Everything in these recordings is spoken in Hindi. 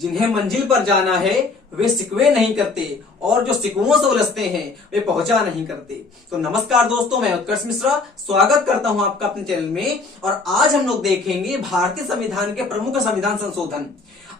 जिन्हें मंजिल पर जाना है वे शिकवे नहीं करते और जो शिकवों से उलझते हैं वे पहुंचा नहीं करते। तो नमस्कार दोस्तों, मैं उत्कर्ष मिश्रा स्वागत करता हूं आपका अपने चैनल में। और आज हम लोग देखेंगे भारतीय संविधान के प्रमुख संविधान संशोधन।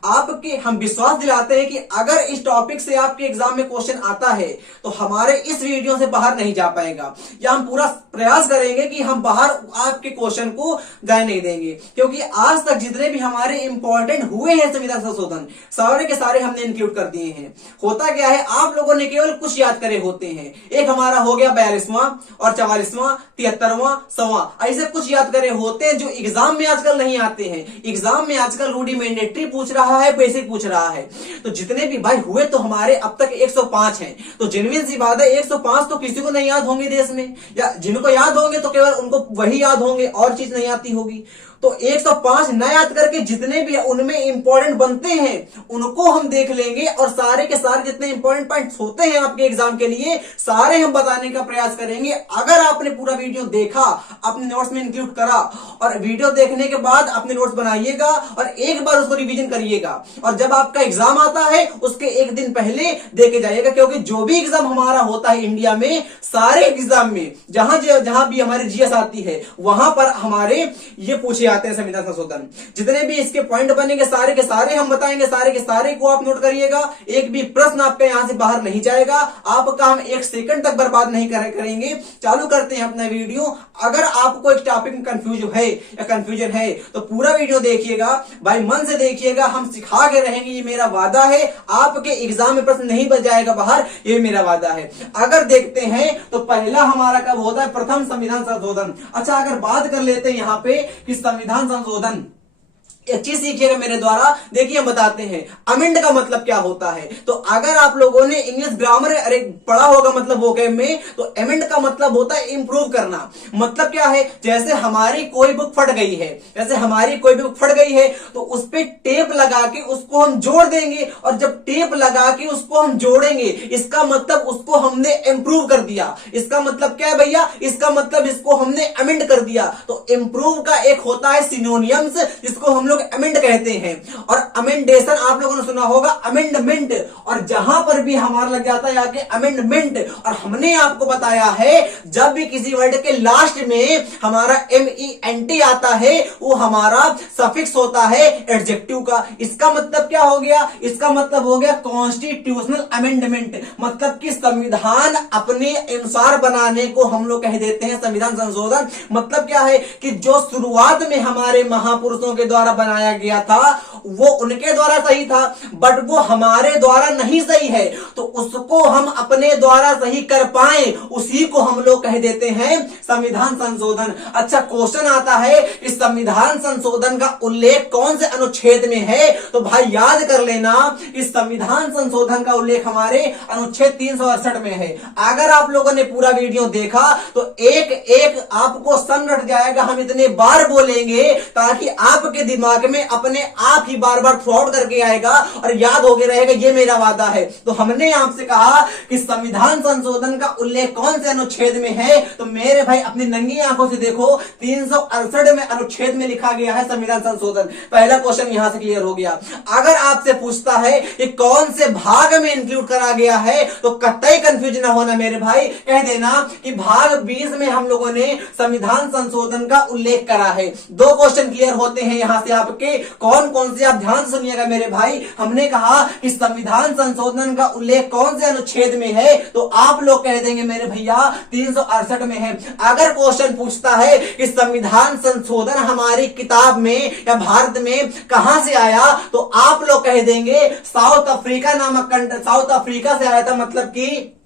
आपके हम विश्वास दिलाते हैं कि अगर इस टॉपिक से आपके एग्जाम में क्वेश्चन आता है तो हमारे इस वीडियो से बाहर नहीं जा पाएगा, या हम पूरा प्रयास करेंगे कि हम बाहर आपके क्वेश्चन को जाने नहीं देंगे, क्योंकि आज तक जितने भी हमारे इंपॉर्टेंट हुए हैं संविधान संशोधन सारे के सारे हमने इंक्लूड कर दिए हैं। होता क्या है, आप लोगों ने केवल कुछ याद करे होते हैं। एक हमारा हो गया 42वां और 44वां 73वां 100वां, ऐसे कुछ याद करे होते हैं जो एग्जाम में आजकल नहीं आते हैं। एग्जाम में आजकल रूडिमेंटरी पूछ रहा है, बेसिक पूछ रहा है। तो जितने भी भाई हुए तो हमारे अब तक 105 हैं। तो जेन्युइन सी बात है, 105 तो किसी को नहीं याद होंगे देश में, या जिनको याद होंगे तो केवल उनको वही याद होंगे और चीज नहीं आती होगी। तो 105 न याद करके जितने भी उनमें इंपॉर्टेंट बनते हैं उनको हम देख लेंगे, और सारे के सारे जितने इंपॉर्टेंट पॉइंट्स होते हैं आपके एग्जाम के लिए सारे हम बताने का प्रयास करेंगे। अगर आपने पूरा वीडियो देखा, अपने नोट्स में इंक्लूड करा, और वीडियो देखने के बाद अपने नोट्स बनाइएगा और एक बार उसको रिवीजन करिएगा, और जब आपका एग्जाम आता है उसके एक दिन पहले देके जाइएगा। क्योंकि जो भी एग्जाम हमारा होता है इंडिया में, सारे एग्जाम में जहां भी हमारी जीएस आती है वहां पर हमारे ये पूछे आते हैं संविधान संशोधन। जितने भी इसके पॉइंट बनेंगे सारे के सारे हम बताएंगे, सारे के सारे को आप नोट करिएगा। एक भी प्रश्न आपका यहां से बाहर नहीं जाएगा, आपका हम एक सेकंड तक बर्बाद नहीं करेंगे। चालू करते हैं अपना वीडियो। अगर आपको एक टॉपिक में कंफ्यूजन है तो पूरा वीडियो देखिएगा भाई, मन से देखिएगा। हम सिखा के रहेंगे, ये मेरा वादा है। आपके एग्जाम में प्रश्न नहीं बच जाएगा बाहर, ये मेरा वादा है। अगर देखते हैं तो पहला हमारा कब होता है, प्रथम संविधान संशोधन। अच्छा, अगर बात कर लेते हैं यहां पे कि संविधान संशोधन, एक चीज सीखिएगा मेरे द्वारा। देखिए हम बताते हैं अमेंड का मतलब क्या होता है। तो अगर आप लोगों ने इंग्लिश ग्रामर अरे पढ़ा होगा मतलब वोकैब में, तो अमेंड का मतलब होता है इंप्रूव करना। मतलब क्या है, जैसे हमारी कोई बुक फट गई है, तो उस पे टेप लगा के उसको हम जोड़ देंगे, और जब टेप लगा के उसको हम जोड़ेंगे इसका मतलब उसको हमने इंप्रूव कर दिया। इसका मतलब क्या है भैया, इसका मतलब इसको हमने अमेंड कर दिया। तो इंप्रूव का एक होता है सिनोनियम्स, जिसको हम लोग अमेंड कहते हैं। और अमेंडेशन आप लोगों ने सुना होगा, अमेंडमेंट। और जहां पर भी हमारा लग जाता है आके अमेंडमेंट। और हमने आपको बताया है जब भी किसी वर्ड के लास्ट में हमारा MENT आता है वो हमारा सफिक्स होता है एडजेक्टिव का। इसका मतलब क्या हो गया, इसका मतलब हो गया कॉन्स्टिट्यूशनल अमेंडमेंट। मतलब कि संविधान अपने अनुसार बनाने को हम लोग कह देते हैं संविधान संशोधन। मतलब क्या है कि जो शुरुआत में हमारे महापुरुषों के द्वारा बनाया गया था वो उनके द्वारा सही था, बट वो हमारे द्वारा नहीं सही है, तो उसको हम अपने द्वारा सही कर पाए उसी को हम लोग कह देते हैं संविधान संशोधन। अच्छा, क्वेश्चन आता है कि संविधान संशोधन का उल्लेख कौन से अनुच्छेद में है, तो भाई याद कर लेना कि संविधान संशोधन का उल्लेख हमारे अनुच्छेद 368 में है। अगर आप लोगों ने पूरा वीडियो देखा तो एक एक आपको सन रट जाएगा। हम इतने बार बोलेंगे ताकि आपके दिमाग में अपने आप ही बार बार थ्रू आउट करके आएगा और याद हो गया रहेगा, ये मेरा वादा है। तो हमने आपसे कहा कि संविधान संशोधन का उल्लेख कौन से अनुच्छेद में है, तो मेरे भाई अपनी नंगी आंखों से देखो 368 में अनुच्छेद में लिखा गया है संविधान संशोधन। पहला क्वेश्चन यहां से क्लियर हो गया। अगर आपसे पूछता है कि कौन से भाग में इंक्लूड करा गया है, तो कतई कंफ्यूज ना होना मेरे भाई, कह देना कि भाग 20 में हम लोगों ने संविधान संशोधन का उल्लेख करा है। दो क्वेश्चन क्लियर होते हैं यहां से आपके, कौन कौन से, आप ध्यान से सुनिएगा मेरे भाई। हमने कहा कि संविधान संशोधन का उल्लेख कौन से अनुच्छेद में है, तो आप लोग कह देंगे मेरे भैया 368 में है। अगर क्वेश्चन पूछता है कि संविधान संशोधन हमारी किताब में या भारत में कहां से आया, तो आप लोग कह देंगे साउथ अफ्रीका नामक कंट्री, साउथ अफ्रीका से आया था। मतलब कि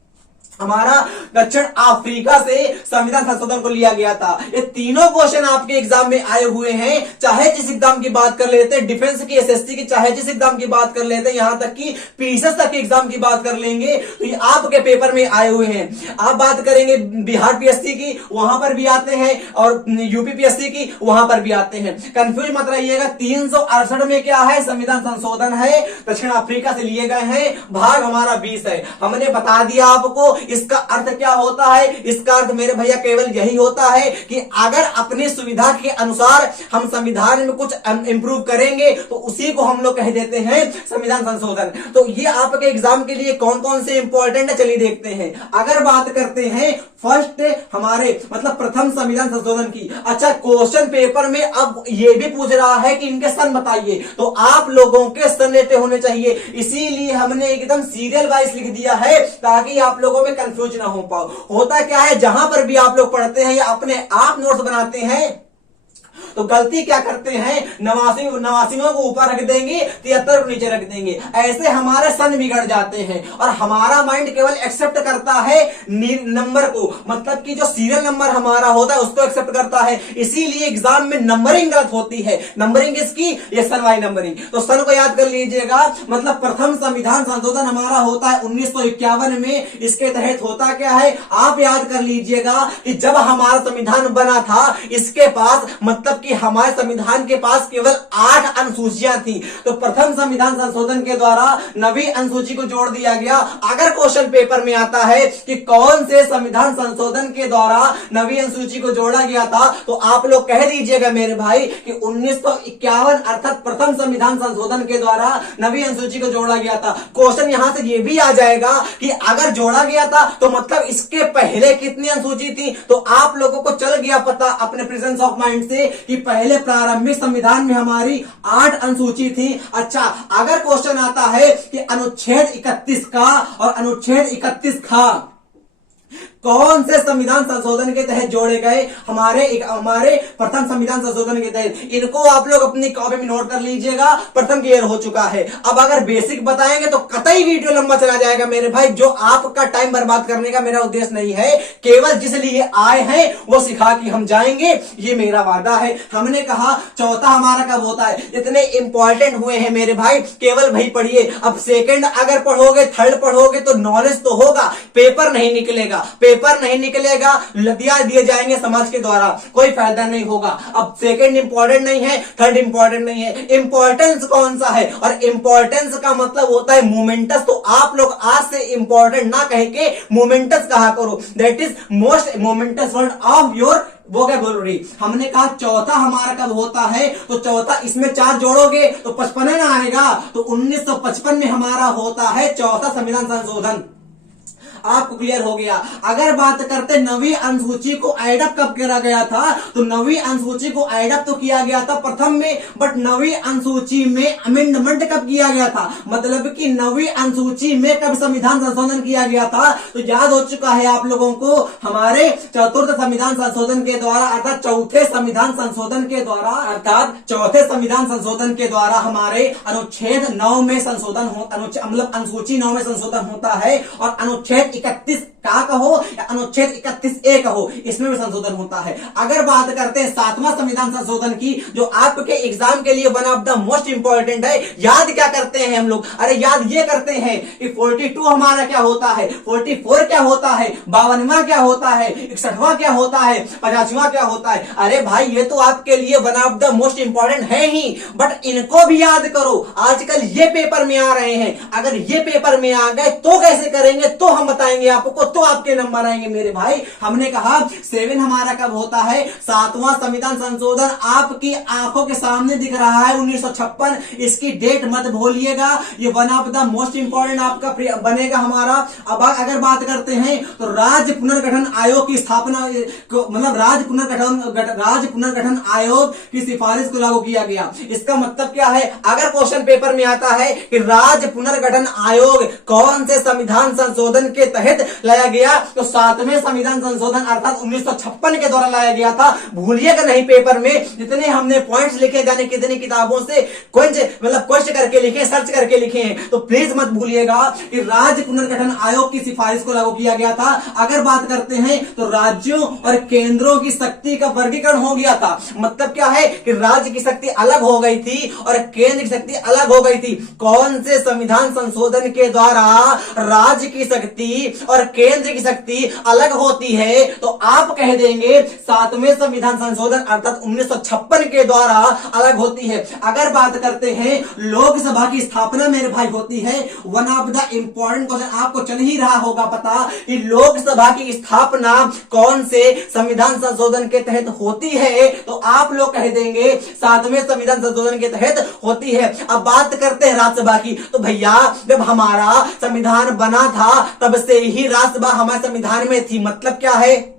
हमारा दक्षिण अफ्रीका से संविधान संशोधन को लिया गया था। ये तीनों क्वेश्चन आपके एग्जाम में आए हुए हैं, चाहे जिस एग्जाम की बात कर लेते हैं, डिफेंस की, SSC की, चाहे जिस एग्जाम की बात कर लेते हैं, यहां तक कि PCS तक के एग्जाम की बात कर लेंगे तो ये आपके पेपर में आए हुए हैं। आप बात करेंगे बिहार PSC की, वहां पर भी आते हैं, और UP PSC की, वहां पर भी आते हैं। कंफ्यूज मत रहिएगा। 368 में क्या है, संविधान संशोधन है, दक्षिण अफ्रीका से लिए गए हैं, भाग हमारा 20 है। हमने बता दिया आपको इसका अर्थ क्या होता है? इसका अर्थ मेरे भैया केवल यही होता है कि अगर अपनी सुविधा के अनुसार हम संविधान में कुछ इंप्रूव करेंगे तो उसी को हम लोग कह देते हैं संविधान संशोधन। तो ये आपके एग्जाम के लिए कौन कौन से इंपॉर्टेंट है, चलिए देखते हैं। अगर बात करते हैं फर्स्ट हमारे मतलब प्रथम संविधान संशोधन की। अच्छा, क्वेश्चन पेपर में अब ये भी पूछ रहा है कि इनके सन बताइए, तो आप लोगों के सन लेते होने चाहिए, इसीलिए हमने एकदम सीरियल वाइज लिख दिया है ताकि आप लोगों में कंफ्यूज ना हो पाओ। होता क्या है, जहां पर भी आप लोग पढ़ते हैं या अपने आप नोट्स बनाते हैं तो गलती क्या करते हैं, 89 को ऊपर रख देंगे, 73 को नीचे रख देंगे, ऐसे हमारे सन बिगड़ जाते हैं और हमारा माइंड केवल एक्सेप्ट करता है नंबर को, मतलब कि जो सीरियल नंबर हमारा होता है उसको एक्सेप्ट करता है, इसीलिए एग्जाम में नंबरिंग गलत होती है। नंबरिंग किसकी? ये सन वाई नंबरिंग। तो सन को याद कर लीजिएगा, मतलब प्रथम संविधान संशोधन हमारा होता है 1951 में। इसके तहत होता क्या है आप याद कर लीजिएगा कि जब हमारा संविधान बना था इसके पास मतलब कि हमारे संविधान के पास केवल 8 अनुसूचियां थी, तो प्रथम संविधान संशोधन के द्वारा 9वीं अनुसूची को जोड़ दिया गया। अगर क्वेश्चन पेपर में आता है कि कौन से संविधान संशोधन के द्वारा 9वीं अनुसूची को जोड़ा गया था, तो आप लोग कह दीजिएगा मेरे भाई कि 1951 अर्थात प्रथम संविधान संशोधन के द्वारा 9वीं अनुसूची को जोड़ा गया था। क्वेश्चन यहां से यह भी आ जाएगा कि अगर जोड़ा गया था तो मतलब इसके पहले कितनी अनुसूची थी, तो आप लोगों को चल गया पता अपने प्रेजेंस ऑफ माइंड से कि पहले प्रारंभिक संविधान में हमारी 8 अनुसूची थी। अच्छा, अगर क्वेश्चन आता है कि अनुच्छेद 31 का और अनुच्छेद 31 का कौन से संविधान संशोधन के तहत जोड़े गए, हमारे प्रथम संविधान संशोधन के तहत, इनको आप लोग अपनी कॉपी में नोट कर लीजिएगा। प्रथम क्लियर हो चुका है। अब अगर बेसिक बताएंगे तो कतई वीडियो लंबा चला जाएगा मेरे भाई, जो आपका टाइम बर्बाद करने का मेरा उद्देश्य नहीं है, केवल जिस लिए आए हैं वो सिखा के हम जाएंगे, ये मेरा वादा है। हमने कहा चौथा हमारा कब होता है, इतने इंपॉर्टेंट हुए हैं मेरे भाई, केवल भाई पढ़िए। अब सेकंड अगर पढ़ोगे, थर्ड पढ़ोगे तो नॉलेज तो होगा, पेपर नहीं निकलेगा, पेपर नहीं निकलेगा, लदिया दिए जाएंगे समाज के द्वारा, कोई फायदा नहीं होगा। अब सेकंड इंपॉर्टेंट नहीं है, थर्ड इंपॉर्टेंट नहीं है, इंपॉर्टेंस कौन सा है, और इंपॉर्टेंस का मतलब होता है मोमेंटस। तो आप लोग आज से इंपॉर्टेंट ना कह के मोमेंटस कहा करो, that is most moments word of your vocabulary. हमने कहा चौथा हमारा कब होता है, तो चौथा इसमें 4 जोड़ोगे तो 55 ना आएगा, तो 1955 में हमारा होता है चौथा संविधान संशोधन। आपको क्लियर हो गया। अगर बात करते 9वीं अनुसूची को एडअप कब करा गया था, तो 9वीं अनुसूची को एडअप तो किया गया था प्रथम में, बट 9वीं अनुसूची में अमेंडमेंट कब किया गया था, मतलब कि 9वीं अनुसूची में कब संविधान संशोधन किया गया था, तो याद हो चुका है आप लोगों को, हमारे चतुर्थ संविधान संशोधन के द्वारा अर्थात चौथे संविधान संशोधन के द्वारा हमारे अनुच्छेद 9 में संशोधन मतलब अनुसूची 9 में संशोधन होता है, और अनुच्छेद 31 का कहो या अनुच्छेद 31A कहो, इसमें भी संशोधन होता है। अगर बात करते हैं 7वां संविधान संशोधन की, जो आपके एग्जाम के लिए one of the most important है, याद क्या करते हैं हम लोग, अरे याद ये करते हैं कि 42 हमारा क्या होता है, 44 क्या होता है, 52वां क्या होता है, 61वां क्या होता है, 85वां क्या होता है। अरे भाई ये तो आपके लिए one of the most important है ही, बट इनको भी याद करो, आजकल ये पेपर में आ रहे हैं, अगर ये पेपर में आ गए तो कैसे करेंगे, तो हम बताएंगे आपको, तो आपके नंबर आएंगे मेरे भाई। हमने कहा 7 हमारा कब होता है, 7वां संविधान संशोधन आपकी आंखों के सामने दिख रहा है 1956, इसकी डेट मत भूलिएगा, ये one of the most important आपका बनेगा हमारा। अब अगर बात करते हैं तो राज्य पुनर्गठन आयोग की स्थापना मतलब राज्य पुनर्गठन आयोग की सिफारिश को लागू किया गया। इसका मतलब क्या है, अगर क्वेश्चन पेपर में आता है कि राज्य पुनर्गठन आयोग कौन से संविधान संशोधन के तहत लाया गया, तो 7वें संविधान संशोधन अर्थात 1956 के द्वारा लाया गया था। भूलिएगा नहीं, पेपर में जितने हमने पॉइंट्स लिखे जाने कितनी किताबों से क्वेश्चन करके लिखे, सर्च करके लिखे हैं, तो प्लीज मत भूलिएगा कि राज्य पुनर्गठन आयोग की सिफारिश को लागू किया गया था। अगर बात करते हैं तो राज्यों और केंद्रों की शक्ति का वर्गीकरण हो गया था, मतलब क्या है कि राज्य की शक्ति अलग हो गई थी और केंद्र की शक्ति अलग हो गई थी। कौन से संविधान संशोधन के द्वारा राज्य की शक्ति शक्ति और केंद्र की शक्ति अलग होती है, तो आप कह देंगे 7वें संविधान संशोधन अर्थात 1956 के द्वारा अलग होती है। अगर बात करते हैं लोकसभा की स्थापना मेरे भाई होती है, one of the important question आपको चल ही रहा होगा पता कि लोकसभा की स्थापना कौन से संविधान संशोधन के तहत होती है, तो आप लोग कह देंगे 7वें संविधान संशोधन के तहत होती है। अब बात करते हैं राज्यसभा की, तो भैया जब हमारा संविधान बना था तब से ही राज्यसभा हमारे संविधान में थी। मतलब क्या है?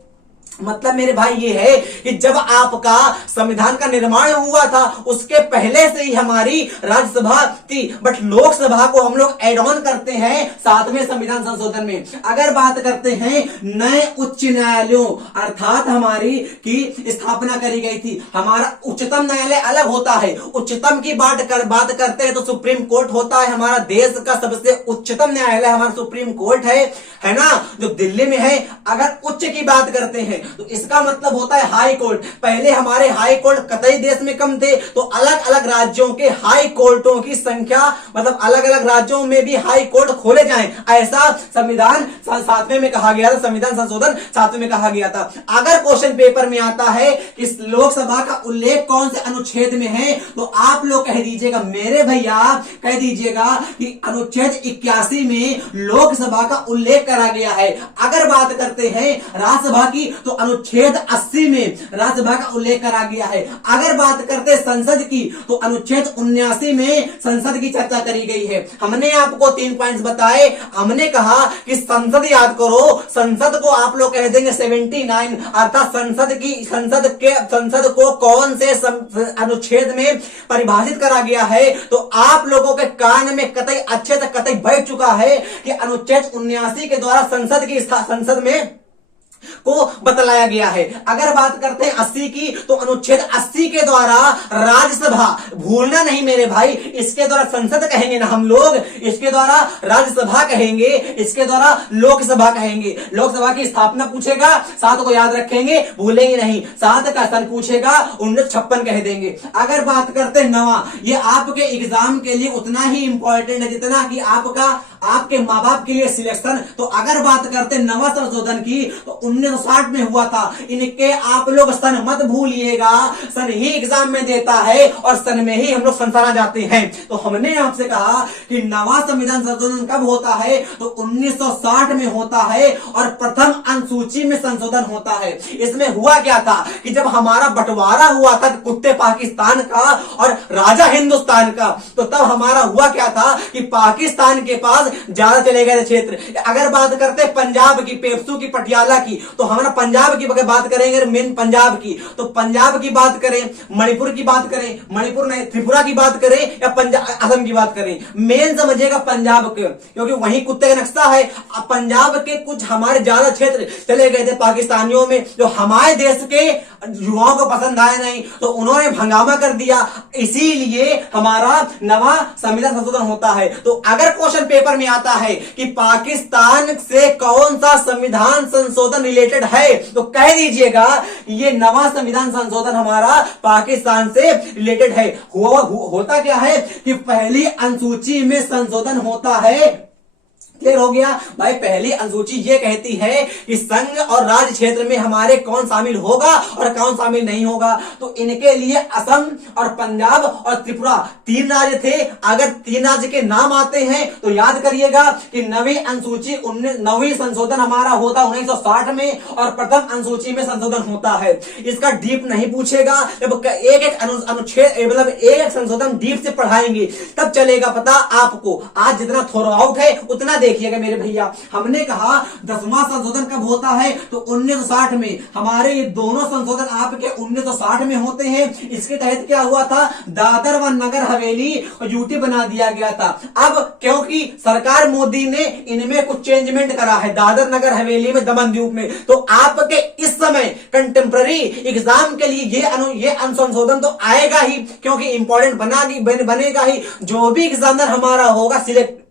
मतलब मेरे भाई ये है कि जब आपका संविधान का निर्माण हुआ था उसके पहले से ही हमारी राज्यसभा थी, बट लोकसभा को हम लोग एड ऑन करते हैं 7वें संविधान संशोधन में। अगर बात करते हैं नए उच्च न्यायालयों अर्थात हमारी की स्थापना करी गई थी। हमारा उच्चतम न्यायालय अलग होता है, उच्चतम की बात करते हैं तो सुप्रीम कोर्ट होता है। हमारा देश का सबसे उच्चतम न्यायालय हमारा सुप्रीम कोर्ट है ना, जो दिल्ली में है। अगर उच्च की बात करते हैं तो इसका मतलब होता है हाई कोर्ट। पहले हमारे हाई कोर्ट कतई देश में कम थे, तो अलग अलग राज्यों के हाई कोर्टों की संख्या मतलब अलग अलग राज्यों में भी हाई कोर्ट खोले जाएं, ऐसा संविधान 7वें में कहा गया था, संविधान संशोधन 7वें में कहा गया था। अगर क्वेश्चन पेपर में आता है कि लोकसभा का उल्लेख कौन से अनुच्छेद में है, तो आप लोग कह दीजिएगा मेरे भैया, कह दीजिएगा कि अनुच्छेद 81 में लोकसभा का उल्लेख करा गया है। अगर बात करते हैं राज्यसभा की तो अनुच्छेद 80 में राज्यसभा का उल्लेख करा गया है। अगर बात करते हैं संसद की तो अनुच्छेद 79 में संसद की चर्चा करी गई है। हमने आपको 3 पॉइंट्स बताए। हमने कहा कि संसद याद करो, संसद को आप लोग कह देंगे 79 अर्थात संसद को कौन से अनुच्छेद में परिभाषित करा गया है, तो आप लोगों के कान में कतई अच्छे से कतई बैठ चुका है कि अनुच्छेद 79 के द्वारा संसद में को बतलाया गया है। अगर बात करते हैं 80 की तो अनुच्छेद 80 के द्वारा राज्यसभा, भूलना नहीं मेरे भाई, इसके द्वारा संसद कहेंगे ना हम लोग, इसके द्वारा राज्यसभा कहेंगे, इसके द्वारा लोकसभा कहेंगे। लोकसभा की स्थापना पूछेगा 7 को याद रखेंगे, भूलेंगे नहीं। 7 का सन पूछेगा 1956 कह देंगे। अगर बात करते हैं नवा, ये आपके एग्जाम के लिए उतना ही इंपॉर्टेंट है जितना कि आपके माँ बाप के लिए सिलेक्शन। तो अगर बात करते हैं नवा संशोधन की तो 1960 में हुआ था। इनके आप लोग सन मत भूलिएगा, सन ही एग्जाम में देता है और सन में ही हम लोग संसारा जाते हैं। तो हमने आपसे कहा कि नवा संविधान संशोधन कब होता है, तो 1960 में होता है और प्रथम अनुसूची में संशोधन होता है। इसमें हुआ क्या था कि जब हमारा बंटवारा हुआ था कुत्ते पाकिस्तान का और राजा हिंदुस्तान का, तो तब हमारा हुआ क्या था कि पाकिस्तान के पास ज्यादा चले गए क्षेत्र। अगर बात करते पंजाब की, पेप्सू की, पटियाला की, तो हमारा पंजाब की बात करेंगे, मेन पंजाब की, तो पंजाब की बात करें, मणिपुर की बात करें, मणिपुर नहीं त्रिपुरा की बात करें या असम की बात करें, मेन समझिएगा पंजाब के, क्योंकि वही कुत्ते का नक्शा है। पंजाब के कुछ हमारे ज्यादा क्षेत्र चले गए थे पाकिस्तानियों में, जो हमारे देश के युवाओं को पसंद आए नहीं, तो उन्होंने हंगामा कर दिया। इसीलिए हमारा नवा संविधान संशोधन होता है। तो अगर क्वेश्चन पेपर में आता है कि पाकिस्तान से कौन सा संविधान संशोधन रिलेटेड है, तो कह दीजिएगा ये नवा संविधान संशोधन हमारा पाकिस्तान से रिलेटेड है। होता क्या है कि पहली अनुसूची में संशोधन होता है। क्लियर हो गया भाई? पहली अनुसूची ये कहती है कि संघ और राज्य क्षेत्र में हमारे कौन शामिल होगा और कौन शामिल नहीं होगा। तो इनके लिए असम और पंजाब और त्रिपुरा 3 राज्य थे। अगर 3 राज्य के नाम आते हैं तो याद करिएगा कि नवी अनुसूची, नवी संशोधन हमारा होता 1960 में और प्रथम अनुसूची में संशोधन होता है। इसका डीप नहीं पूछेगा, जब एक अनुच्छेद मतलब एक संशोधन डीप से पढ़ाएंगे तब चलेगा पता आपको। आज जितना थोड़ा आउट है उतना देखिएगा मेरे भैया। हमने कहा 10वां संशोधन कब होता है, तो 1960 में। हमारे ये दोनों संशोधन आपके 1960 में होते हैं। इसके तहत क्या हुआ था, दादर व नगर हवेली यूटी बना दिया गया था। अब क्योंकि सरकार मोदी ने इनमें कुछ चेंजमेंट करा है, दादर नगर हवेली में, दमन द्वीप में, तो आपके इस समय कंटेम्प्रेरी एग्जाम के लिए ये संशोधन तो आएगा ही, क्योंकि इंपॉर्टेंट बनेगा ही। जो भी एग्जामिनर हमारा होगा सिलेक्ट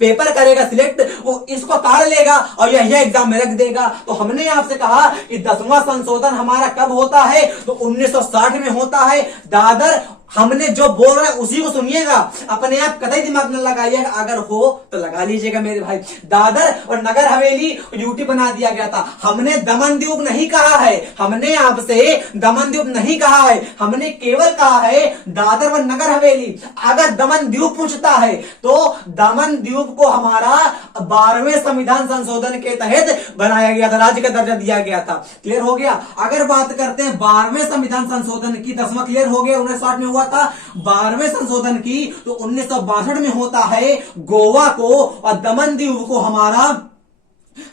पेपर करेगा सिलेक्ट, वो इसको ताड़ लेगा और यह एग्जाम में रख देगा। तो हमने आपसे कहा कि 10वां संशोधन हमारा कब होता है, तो 1960 में होता है। दादर हमने जो बोल रहे हैं उसी को सुनिएगा, अपने आप कतई दिमाग न लगाइएगा, अगर हो तो लगा लीजिएगा मेरे भाई। दादर और नगर हवेली यूटी बना दिया गया था, हमने दमन द्वीप नहीं कहा है, हमने आपसे दमन द्वीप नहीं कहा है, हमने केवल कहा है दादर और नगर हवेली। अगर दमन द्वीप पूछता है तो दमन द्वीप को हमारा 12वें संविधान संशोधन के तहत बनाया गया था, राज्य का दर्जा दिया गया था। क्लियर हो गया। अगर बात करते हैं 12वें संविधान संशोधन की, 10वां क्लियर हो गया, 1960 में हुआ था। 12वें संशोधन की तो 1962 में होता है गोवा को और दमन द्वीप को हमारा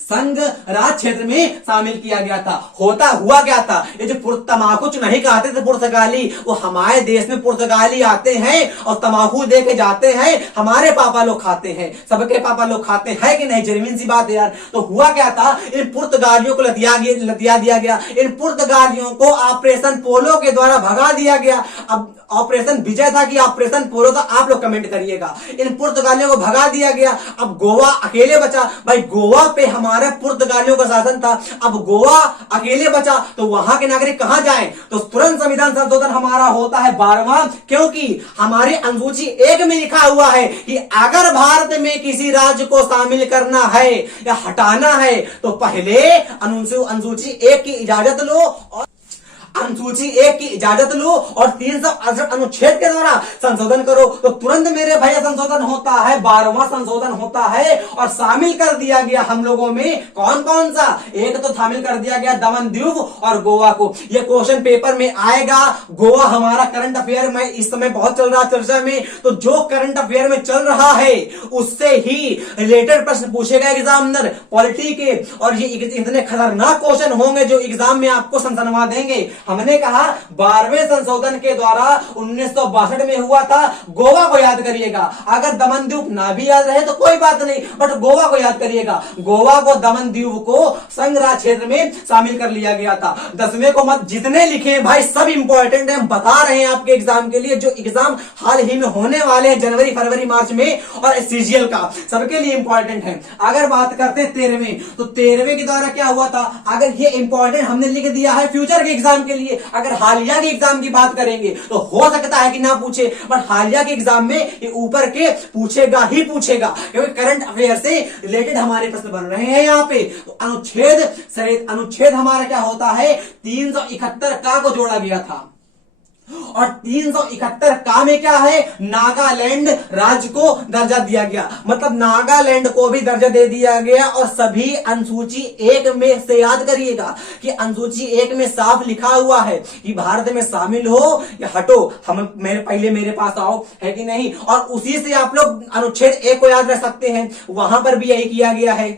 संघ राज क्षेत्र में शामिल किया गया था। होता हुआ क्या था, ये जो तमाकू नहीं खाते थे पुर्तगाली, वो हमारे देश में पुर्तगाली आते हैं और तमाकू दे के जाते हैं, हमारे पापा लोग खाते हैं, सबके पापा लोग खाते हैं कि नहीं, जेन्युइन सी बात है यार। तो हुआ क्या था, इन पुर्तगालियों को लतिया दिया गया, इन पुर्तगालियों को ऑपरेशन पोलो के द्वारा भगा दिया गया। अब ऑपरेशन विजय था कि ऑपरेशन पोलो था, आप लोग कमेंट करिएगा। इन पुर्तगालियों को भगा दिया गया, अब गोवा अकेले बचा। भाई गोवा पे हमारे पुर्तगालियों का शासन था, अब गोवा अकेले बचा तो वहां के नागरिक कहां जाएं? तो तुरंत संविधान संशोधन हमारा होता है 12वां, क्योंकि हमारी अनुसूची 1 में लिखा हुआ है कि अगर भारत में किसी राज्य को शामिल करना है या हटाना है तो पहले अनुसूची 1 की इजाजत लो और अनुसूची 1 की इजाजत लो और 368 अनुच्छेद के द्वारा संशोधन करो। तो तुरंत मेरे भैया संशोधन होता है, 12वां संशोधन होता है और शामिल कर दिया गया हम लोगों में कौन कौन सा, एक तो शामिल कर दिया गया दमन द्वीप और गोवा को। ये क्वेश्चन पेपर में आएगा। गोवा हमारा करंट अफेयर में इस समय बहुत चल रहा है चर्चा में, तो जो करंट अफेयर में चल रहा है उससे ही रिलेटेड प्रश्न पूछेगा एग्जामिनर पॉलिटी के, और ये इतने खतरनाक क्वेश्चन होंगे जो एग्जाम में आपको सनसनवा देंगे। हमने कहा 12वें संशोधन के द्वारा 1962 में हुआ था, गोवा को याद करिएगा। अगर दमन द्वीप ना भी याद रहे तो कोई बात नहीं, बट गोवा को याद करिएगा। गोवा को दमन द्वीप को संघ राज क्षेत्र में शामिल कर लिया गया था। 10वें को मत जितने लिखे भाई सब इंपॉर्टेंट है, हम बता रहे हैं आपके एग्जाम के लिए, जो एग्जाम हाल ही में होने वाले हैं जनवरी फरवरी मार्च में, और सीजीएल का सबके लिए इंपॉर्टेंट है। अगर बात करते हैं 13वें, तो 13वें के द्वारा क्या हुआ था, अगर ये इंपॉर्टेंट हमने लिख दिया है फ्यूचर के एग्जाम के लिए। अगर हालिया के एग्जाम की बात करेंगे तो हो सकता है कि ना पूछे, बट हालिया के एग्जाम में ये ऊपर के पूछेगा ही पूछेगा, क्योंकि करंट अफेयर से रिलेटेड हमारे प्रश्न बन रहे हैं यहाँ पे। तो अनुच्छेद हमारा क्या होता है, 371 का को जोड़ा गया था, और 371 का में क्या है, नागालैंड राज्य को दर्जा दिया गया, मतलब नागालैंड को भी दर्जा दे दिया गया। और सभी अनुसूची 1 में से याद करिएगा कि अनुसूची 1 में साफ लिखा हुआ है कि भारत में शामिल हो या हटो, हम मेरे पास आओ, है कि नहीं। और उसी से आप लोग अनुच्छेद 1 को याद रख सकते हैं, वहां पर भी यही किया गया है,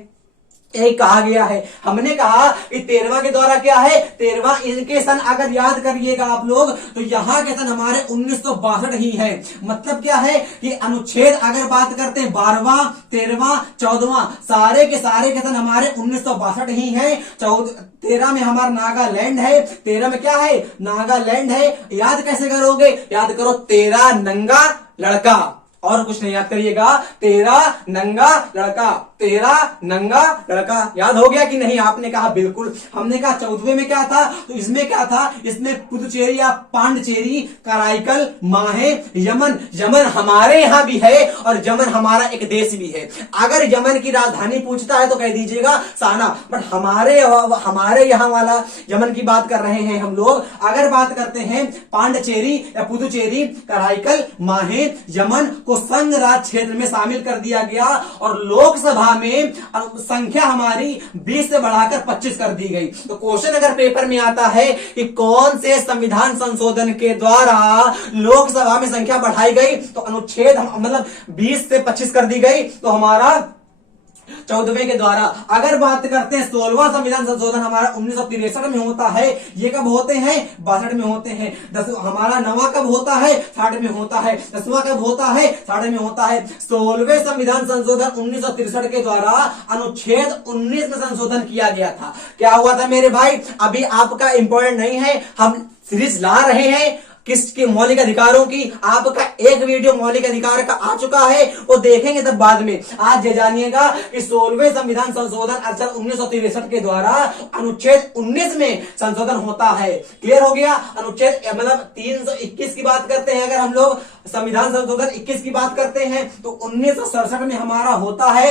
यही कहा गया है। हमने कहा कि 13वां के द्वारा क्या है, 13वां इनके सन अगर याद करिएगा आप लोग तो यहां के सन हमारे 1962 ही है। मतलब क्या है कि अनुच्छेद अगर बात करते हैं 12वां 13वां 14वां सारे के सन हमारे 1962 ही है। 13 में हमारा नागालैंड है, 13 में क्या है, नागालैंड है। याद कैसे करोगे, याद करो 13 नंगा लड़का, और कुछ नहीं, याद करिएगा 13 नंगा लड़का, 13 नंगा लड़का। याद हो गया कि नहीं, आपने कहा बिल्कुल। हमने कहा 14वें में क्या था, तो इसमें क्या था, इसमें पुदुचेरी या पांडचेरी, कराईकल, माहे, यमन हमारे यहां भी है और यमन हमारा एक देश भी है। अगर यमन की राजधानी पूछता है तो कह दीजिएगा साना, बट हमारे यहां वाला यमन की बात कर रहे हैं हम लोग। अगर बात करते हैं पांडचेरी या पुदुचेरी, कराईकल, माहे, यमन को संघ राज क्षेत्र में शामिल कर दिया गया, और लोकसभा में संख्या हमारी 20 से बढ़ाकर 25 कर दी गई। तो क्वेश्चन अगर पेपर में आता है कि कौन से संविधान संशोधन के द्वारा लोकसभा में संख्या बढ़ाई गई, तो अनुच्छेद मतलब 20 से 25 कर दी गई, तो हमारा 14वें के द्वारा। अगर बात करते हैं 16वां संविधान संशोधन हमारा 1963 में होता है। ये कब होते हैं, 62 में होते हैं। हमारा 9वां कब होता है, 60 में होता है। 10वां कब होता है, 60 में होता है। 16वें संविधान संशोधन 1963 के द्वारा अनुच्छेद 19 में संशोधन किया गया था। क्या हुआ था मेरे भाई, अभी आपका इंपॉर्टेंट नहीं है, हम सीरीज ला रहे हैं किसके मौलिक अधिकारों की आपका एक वीडियो मौलिक अधिकार का आ चुका है, वो देखेंगे तब बाद में। आज ये जानिएगा कि 16वें संविधान संशोधन अर्थात 1963 के द्वारा अनुच्छेद 19 में संशोधन होता है। क्लियर हो गया। अनुच्छेद मतलब 321 की बात करते हैं, अगर हम लोग संविधान संशोधन 21 की बात करते हैं तो 1967 में हमारा होता है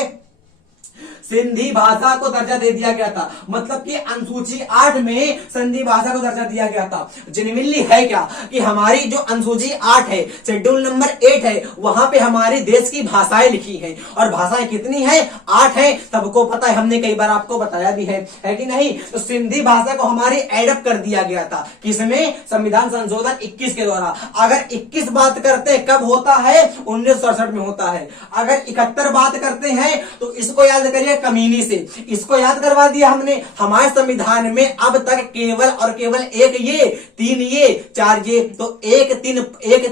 सिंधी भाषा को दर्जा दे दिया गया था। मतलब कि अनुसूची 8 में सिंधी भाषा को दर्जा दिया गया था। जेन्युइनली है क्या कि हमारी जो अनुसूची 8 है, शेड्यूल नंबर 8 है, वहां पे हमारी देश की भाषाएं लिखी हैं। और भाषाएं कितनी है? 8 है। सबको पता है, हमने कई बार आपको बताया भी है कि नहीं? तो सिंधी भाषा को हमारी एडअप कर दिया गया था। किसमें? संविधान संशोधन 21 के द्वारा। अगर 21 बात करते हैं कब होता है? 1967 में होता है। अगर 71 बात करते हैं तो इसको याद करिए कमीनी से। इसको याद करवा दिया हमने। हमारे संविधान में अब तक केवल और केवल एक ये, 3 ये, 4 ये, तो 1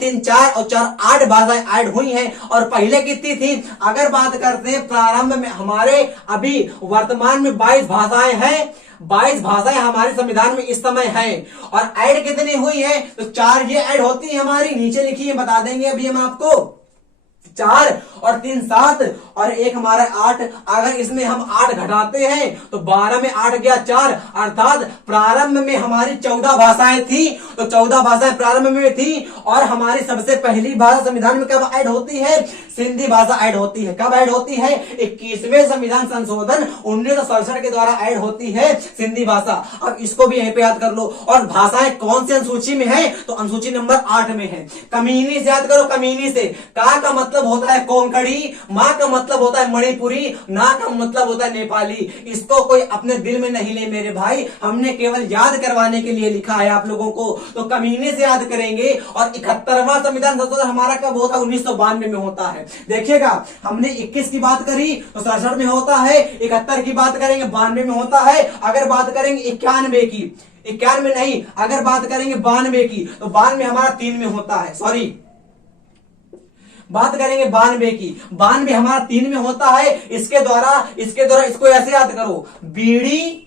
3 4 और 4 8 भाषाएं ऐड हुई हैं। और पहले कितनी थी? अगर बात करते हैं प्रारंभ में, हमारे अभी वर्तमान में 22 भाषाएं हैं। 22 भाषाएं हमारे संविधान में इस समय हैं। और ऐड कितनी हुई है? तो 4 ये ऐड होती है हमारी, नीचे लिखी है, बता देंगे अभी हम आपको। 4 और 3 7 और 1 हमारा 8। अगर इसमें हम 8 घटाते हैं तो 12 में 8 गया 4, अर्थात प्रारंभ में हमारी 14 भाषाएं थी। तो 14 भाषाएं प्रारंभ में थी। और हमारी सबसे पहली भाषा संविधान में कब ऐड होती है? सिंधी भाषा ऐड होती है। कब ऐड होती है? 21वें संविधान संशोधन 1967 के द्वारा ऐड होती है सिंधी भाषा। अब इसको भी यहीं पे याद कर लो। और भाषाएं कौन सी अनुसूची में है? तो अनुसूची नंबर 8 में है। कमीनी से याद करो। कमीनी से का मतलब होता है कोंकणी, मां का मतलब होता है मणिपुरी, ना का मतलब होता है नेपाली। इसको कोई अपने दिल में नहीं ले मेरे भाई, हमने केवल याद करवाने के लिए लिखा है आप लोगों को। तो कमीने से याद करेंगे। और 71वां संविधान संशोधन हमारा कब होता है? 1992 में होता है। देखिएगा, हमने 21 की बात करी तो 67 में होता है। 71 की बात करेंगे 92 में होता है। अगर बात करेंगे 91 की, 91 नहीं, अगर बात करेंगे 92 की तो 92 हमारा 3 में होता है। सॉरी, बात करेंगे 92 की, 92 हमारा 3 में होता है। इसके द्वारा इसको ऐसे याद करो, बीड़ी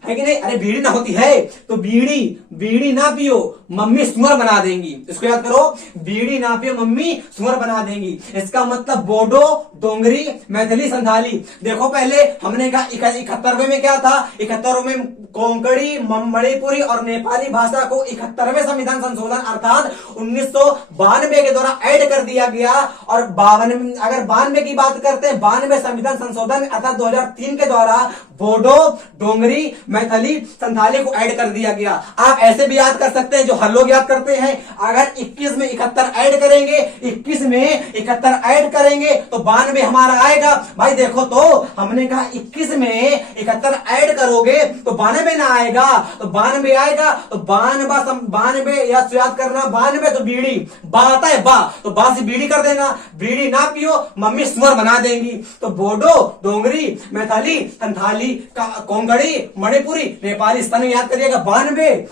है कि नहीं? अरे बीड़ी ना होती है तो बीड़ी ना पियो मम्मी सुअर बना देंगी। इसको याद करो, बीड़ी ना पियो मम्मी सुअर बना देंगी। इसका मतलब बोडो, डोंगरी, मैथिली, संथाली। देखो पहले हमने कहा 71वें में क्या था? 71वें में कोंकणी, मणिपुरी और नेपाली भाषा को 71वें संविधान संशोधन अर्थात 1992 के द्वारा ऐड कर दिया गया। और 52, अगर 92 की बात करते हैं, 92 संविधान संशोधन अर्थात 2003 के द्वारा बोडो, डोंगरी, मैथिली, संथाली को ऐड कर दिया गया। आप ऐसे भी याद कर सकते हैं जो हर लोग याद करते हैं। अगर 21 में 71 ऐड करेंगे, 21 में 71 ऐड करेंगे तो 92 हमारा आएगा। भाई देखो तो हमने कहा 21 में 71 ऐड करोगे तो 92 ना आएगा, तो 92 आएगा। तो 92 याद करना, 92 तो बीड़ी, बाता है बा, तो बा से बीड़ी कर देना। बीड़ी ना पियो मम्मी सुअर बना देंगी। तो बोडो, डोंगरी, मैथिली, संथाली, कोंकणी, मणिपुरी, नेपाली, सन याद करिएगा 92।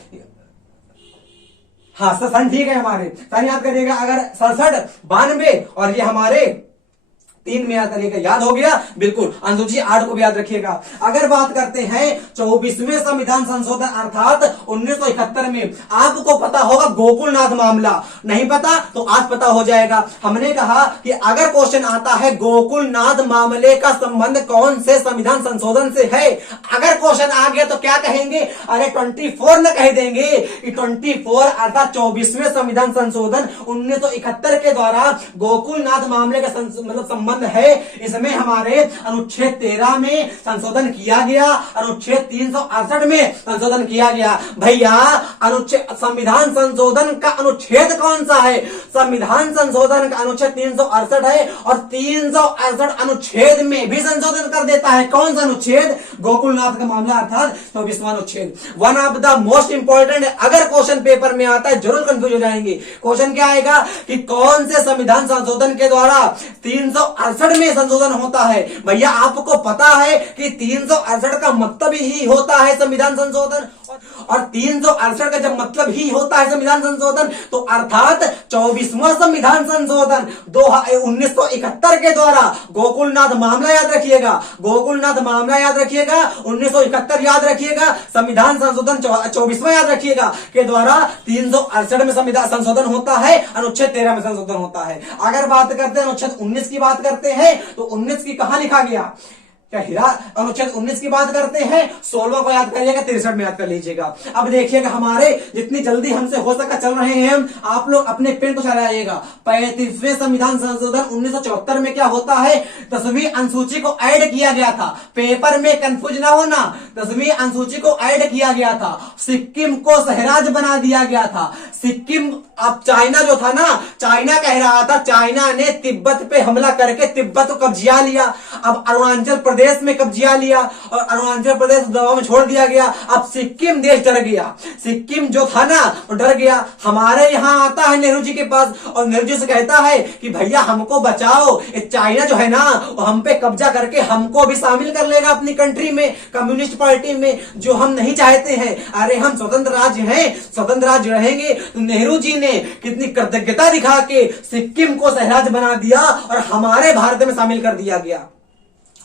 हाँ सन ठीक है, हमारे सन याद करिएगा। अगर 67, 92 और ये हमारे 3 में याद करिएगा। याद हो गया? बिल्कुल। अनुसूची 8 को भी याद रखिएगा। अगर बात करते हैं 24वें संविधान संशोधन अर्थात 1971 में, आपको पता होगा गोकुलनाथ मामला। नहीं पता तो आज पता हो जाएगा। हमने कहा कि अगर क्वेश्चन आता है गोकुलनाथ मामले का संबंध कौन से संविधान संशोधन से है, अगर क्वेश्चन आ गया तो क्या कहेंगे? अरे 24 न कह देंगे कि 24 अर्थात 24वें संविधान संशोधन 1971 के द्वारा गोकुलनाथ मामले का मतलब संबंध है। इसमें हमारे अनुच्छेद 13 में संशोधन किया गया, अनुच्छेद 368 में संशोधन किया गया। भैया अनुच्छेद संविधान संशोधन का अनुच्छेद कौन सा है? संविधान संशोधन का अनुच्छेद 368 है। और 368 अनुच्छेद में भी संशोधन कर देता है। कौन सा अनुच्छेद? गोकुलनाथ का मामला अर्थात 24वां अनुच्छेद। One of the most important, अगर क्वेश्चन पेपर में आता है जरूर कंफ्यूज हो जाएंगे। क्वेश्चन क्या आएगा कि कौन से संविधान संशोधन के द्वारा 368 में संशोधन होता है? भैया आपको पता है कि 368 का मतलब ही होता है संविधान संशोधन। और 368 का जब मतलब ही होता है संविधान संशोधन, तो अर्थात 24वां संविधान संशोधन 1971 के द्वारा, गोकुलनाथ मामला याद रखिएगा, गोकुलनाथ मामला याद रखिएगा, 1971 याद रखिएगा, संविधान संशोधन 24वां याद रखिएगा के द्वारा 368 में संविधान संशोधन होता है, अनुच्छेद 13 में संशोधन होता है। अगर बात करते हैं अनुच्छेद 19 की बात करते हैं, तो 19 की कहां लिखा गया, क्या हीरा, अनुच्छेद 19 की बात करते हैं, 16वां को याद करिएगा, 63 में याद कर लीजिएगा। अब देखिएगा हमारे जितनी जल्दी हमसे हो सका चल रहे हैं हम, आप लोग अपने पेन को चलाइएगा। 35वें संविधान संशोधन 1974 में क्या होता है, 10वीं अनुसूची को ऐड किया गया था, पेपर में कंफ्यूज ना होना, 10वीं अनुसूची को ऐड किया गया था, सिक्किम को सहराज बना दिया गया था। सिक्किम, अब चाइना जो था ना, चाइना कह रहा था, चाइना ने तिब्बत पे हमला करके तिब्बत को कब्जा लिया, अब अरुणाचल प्रदेश में कब्जा लिया और अरुणाचल प्रदेश दबाव में छोड़ दिया गया। अब सिक्किम देश डर गया, सिक्किम जो था ना वो डर गया। हमारे यहाँ आता है नेहरू जी के पास और नेहरू जी से कहता है कि भैया हमको बचाओ, ये चाइना जो है ना वो हम पे कब्जा करके हमको भी शामिल कर लेगा अपनी कंट्री में, कम्युनिस्ट पार्टी में, जो हम नहीं चाहते हैं। अरे हम स्वतंत्र राज्य हैं, स्वतंत्र राज्य रहेंगे। तो नेहरू जी ने कितनी कृतज्ञता दिखा के सिक्किम को सहराज बना दिया और हमारे भारत में शामिल कर दिया गया।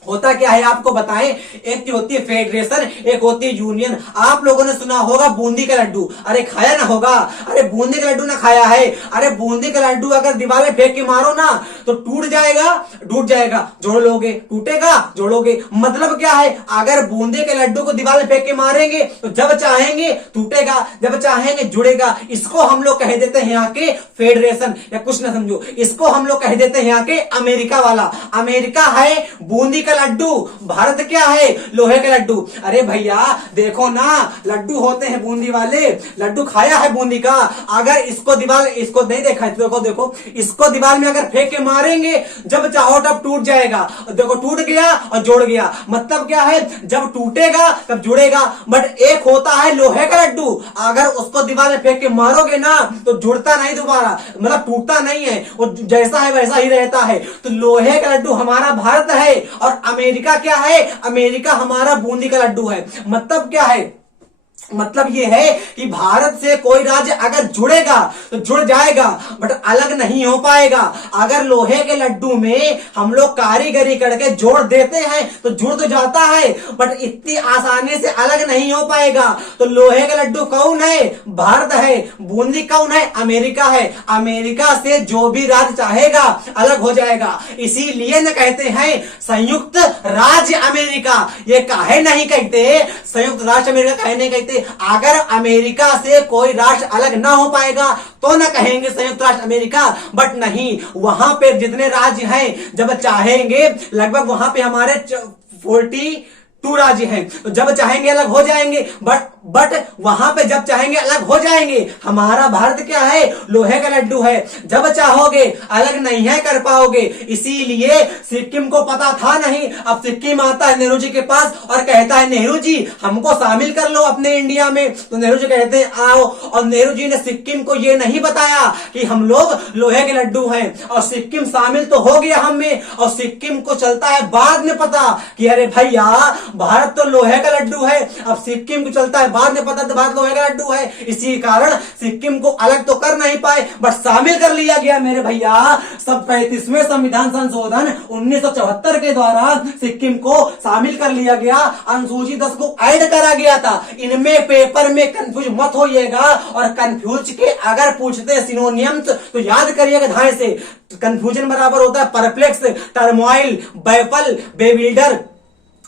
होता क्या है आपको बताएं, एक जो होती है फेडरेशन, एक होती है यूनियन। आप लोगों ने सुना होगा बूंदी का लड्डू, अरे खाया ना होगा, अरे बूंदी का लड्डू ना खाया है, अरे बूंदी का लड्डू अगर दीवार में फेंक के मारो ना तो टूट जाएगा, टूट जाएगा, जोड़ लोगे, टूटेगा, जोड़ोगे। मतलब क्या है, अगर बूंदी के लड्डू को दीवार में फेंक के मारेंगे तो जब चाहेंगे टूटेगा, जब चाहेंगे जुड़ेगा। इसको हम लोग कह देते हैं यहाँ के फेडरेशन, या कुछ ना समझो, इसको हम लोग कह देते हैं यहाँ के अमेरिका वाला। अमेरिका है बूंदी का लड्डू, भारत क्या है, लोहे का लड्डू। अरे भैया देखो ना, लड्डू होते हैं बूंदी वाले, लड्डू खाया है बूंदी का। अगर इसको दीवार, इसको नहीं देखा, देखो देखो, इसको दीवार में अगर फेंक के मारेंगे जब चाहो तब टूट जाएगा। देखो टूट गया और जोड़ गया, मतलब क्या है, जब टूटेगा तब जुड़ेगा। बट एक होता है लोहे का लड्डू, अगर उसको दीवार में फेंक के मारोगे ना तो जुड़ता नहीं दोबारा, मतलब टूटता नहीं है, वो जैसा है वैसा ही रहता है। तो लोहे का लड्डू हमारा भारत है और अमेरिका क्या है, अमेरिका हमारा बूंदी का लड्डू है। मतलब क्या है, मतलब ये है कि भारत से कोई राज्य अगर जुड़ेगा तो जुड़ जाएगा बट अलग नहीं हो पाएगा। अगर लोहे के लड्डू में हम लोग कारीगरी करके जोड़ देते हैं तो जुड़ तो जाता है बट इतनी आसानी से अलग नहीं हो पाएगा। तो लोहे का लड्डू कौन है, भारत है। बूंदी कौन है, अमेरिका है। अमेरिका से जो भी राज्य चाहेगा अलग हो जाएगा। इसीलिए न कहते हैं संयुक्त राज्य अमेरिका। ये काहे नहीं कहते संयुक्त राष्ट्र अमेरिका, काहे नहीं कहते। अगर अमेरिका से कोई राष्ट्र अलग ना हो पाएगा तो ना कहेंगे संयुक्त राष्ट्र अमेरिका, बट नहीं, वहां पे जितने राज्य हैं जब चाहेंगे, लगभग वहां पे हमारे 42 राज्य हैं, तो जब चाहेंगे अलग हो जाएंगे, बट वहां पे जब चाहेंगे अलग हो जाएंगे। हमारा भारत क्या है, लोहे का लड्डू है, जब चाहोगे अलग नहीं है कर पाओगे। इसीलिए सिक्किम को पता था नहीं, अब सिक्किम आता है नेहरू जी के पास और कहता है नेहरू जी हमको शामिल कर लो अपने इंडिया में। तो नेहरू जी कहते हैं आओ, और नेहरू जी ने सिक्किम को ये नहीं बताया कि हम लोग लोहे के लड्डू हैं, और सिक्किम शामिल तो हो गया हम में, और सिक्किम को चलता है बाद में पता कि अरे भैया भारत तो लोहे का लड्डू है। अब सिक्किम को चलता है बाद में पता, तो भारत लोहे का लड्डू है। इसी कारण सिक्किम को अलग तो कर नहीं पाए बट शामिल कर लिया गया मेरे भैया। सब 35वें संविधान संशोधन 1974 के द्वारा सिक्किम को शामिल कर लिया गया, अनुसूची 10 को ऐड करा गया था। इनमें पेपर में कंफ्यूज मत होइएगा, और कंफ्यूज के अगर पूछते सिनोनियम्स तो याद करिएगा ध्यान से। कंफ्यूजन बराबर होता है परप्लेक्स, टर्मोइल, बैफल, बेविल्डर,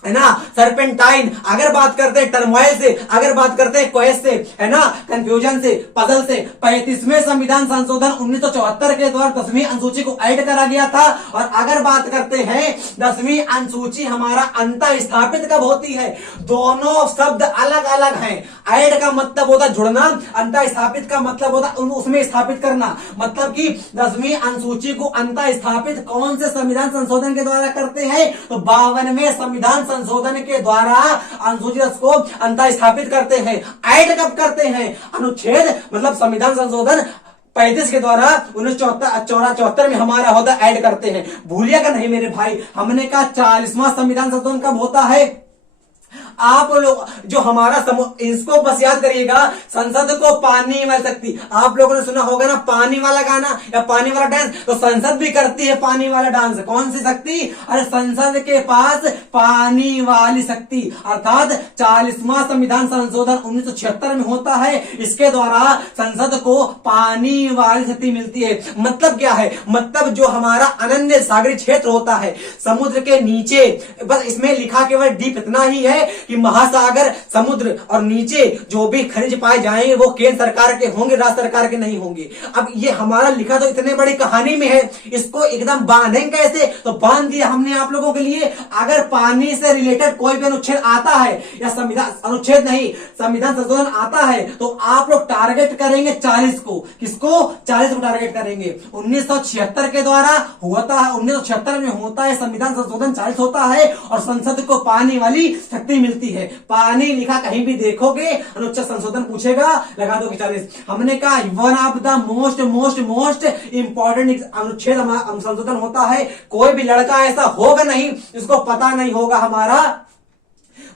है ना, सरपेंटाइन। अगर बात करते हैं टर्मोइल से, अगर बात करते हैं क्वेस से, है ना, कंफ्यूजन से, पजल से। 35वें संविधान संशोधन 1974 के द्वारा 10वीं अनुसूची को ऐड करा गया था। और अगर बात करते हैं 10वीं अनुसूची हमारा अंतर स्थापित कब होती है, दोनों शब्द अलग अलग हैं। ऐड का मतलब होता जुड़ना, अंतर स्थापित का मतलब होता उसमें स्थापित करना। मतलब कि 10वीं अनुसूची को अंतर स्थापित कौन से संविधान संशोधन के द्वारा करते हैं, तो 52वें संविधान संशोधन के द्वारा अनुसूची 10 को अंतर स्थापित करते हैं। ऐड कब करते हैं, अनुच्छेद मतलब संविधान संशोधन 35 के द्वारा 1974 में हमारा होता ऐड करते हैं। भूलिएगा नहीं मेरे भाई, हमने कहा 40वां संविधान संशोधन कब होता है, आप लोग जो हमारा इसको बस याद करिएगा, संसद को पानी वाली शक्ति। आप लोगों ने सुना होगा ना पानी वाला गाना या पानी वाला डांस, तो संसद भी करती है पानी वाला डांस। कौन सी शक्ति? अरे संसद के पास पानी वाली शक्ति, अर्थात 40वां संविधान संशोधन 1976 में होता है। इसके द्वारा संसद को पानी वाली शक्ति मिलती है। मतलब क्या है? मतलब जो हमारा अनन्य सागरीय क्षेत्र होता है समुद्र के नीचे, बस इसमें लिखा केवल डीप इतना ही है कि महासागर, समुद्र और नीचे जो भी खनिज पाए जाएंगे वो केंद्र सरकार के होंगे, राज्य सरकार के नहीं होंगे। अब ये हमारा लिखा तो इतने बड़ी कहानी में है, इसको एकदम बांधेंगे कैसे? तो बांध दिया हमने आप लोगों के लिए। अगर पानी से रिलेटेड कोई भी अनुच्छेद आता है या संविधान अनुच्छेद नहीं संविधान संशोधन आता है तो आप लोग टारगेट करेंगे 40 को। किसको? 40 को टारगेट करेंगे। 1976 के द्वारा होता है, 1976 में होता है संविधान संशोधन 40 होता है और संसद को पानी वाली शक्ति मिलती है। पानी लिखा कहीं भी देखोगे, अनुच्छेद संशोधन पूछेगा, लगा दो 40। हमने कहा one of the most important अनुच्छेद संशोधन होता है। कोई भी लड़का ऐसा होगा नहीं जिसको पता नहीं होगा हमारा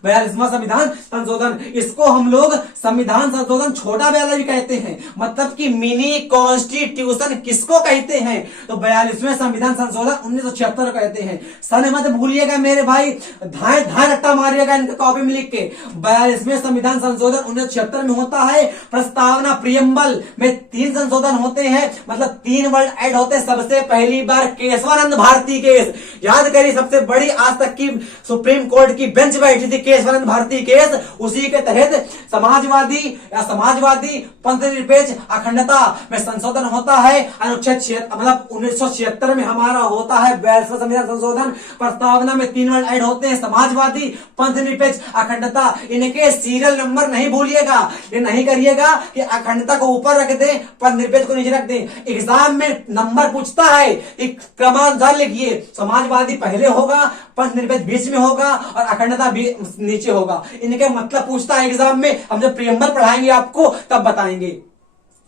42वां संविधान संशोधन। इसको हम लोग संविधान संशोधन छोटा वाला भी कहते हैं, मतलब कि मिनी कॉन्स्टिट्यूशन किसको कहते हैं? तो 42वें संविधान संशोधन 1976 कहते हैं। सन मत भूलिएगा मेरे भाई, धाए रट्टा मारिएगा इनके कॉपी में लिख के। 42वें संविधान संशोधन 1976 में होता है। प्रस्तावना प्रियम्बल में 3 संशोधन होते हैं, मतलब 3 वर्ड ऐड होते हैं। सबसे पहली बार केशवानंद भारती केस, याद करिए, सबसे बड़ी आज तक की सुप्रीम कोर्ट की बेंच बैठी थी केशवानंद भारती केस। उसी के तहत समाजवादी पंथनिरपेक्ष अखंडता में संशोधन होता है। अनुच्छेद मतलब 1976 में हमारा होता है 42वां संविधान संशोधन। प्रस्तावना में 3 वर्ड ऐड होते हैं, समाजवादी, पंथनिरपेक्ष, अखंडता। इनके सीरियल नंबर नहीं भूलिएगा, ये नहीं करिएगा कि अखंडता को ऊपर रख दें, पंथनिरपेक्ष को नीचे रख दें। एग्जाम में नंबर पूछता है कि क्रमानुसार लिखिए, समाजवादी पहले होगा, पंथनिरपेक्ष बीच में होगा और अखंडता नीचे होगा। इनके मतलब पूछता है एग्जाम में। हम जब प्रियम्बल पढ़ाएंगे आपको तब बताएंगे,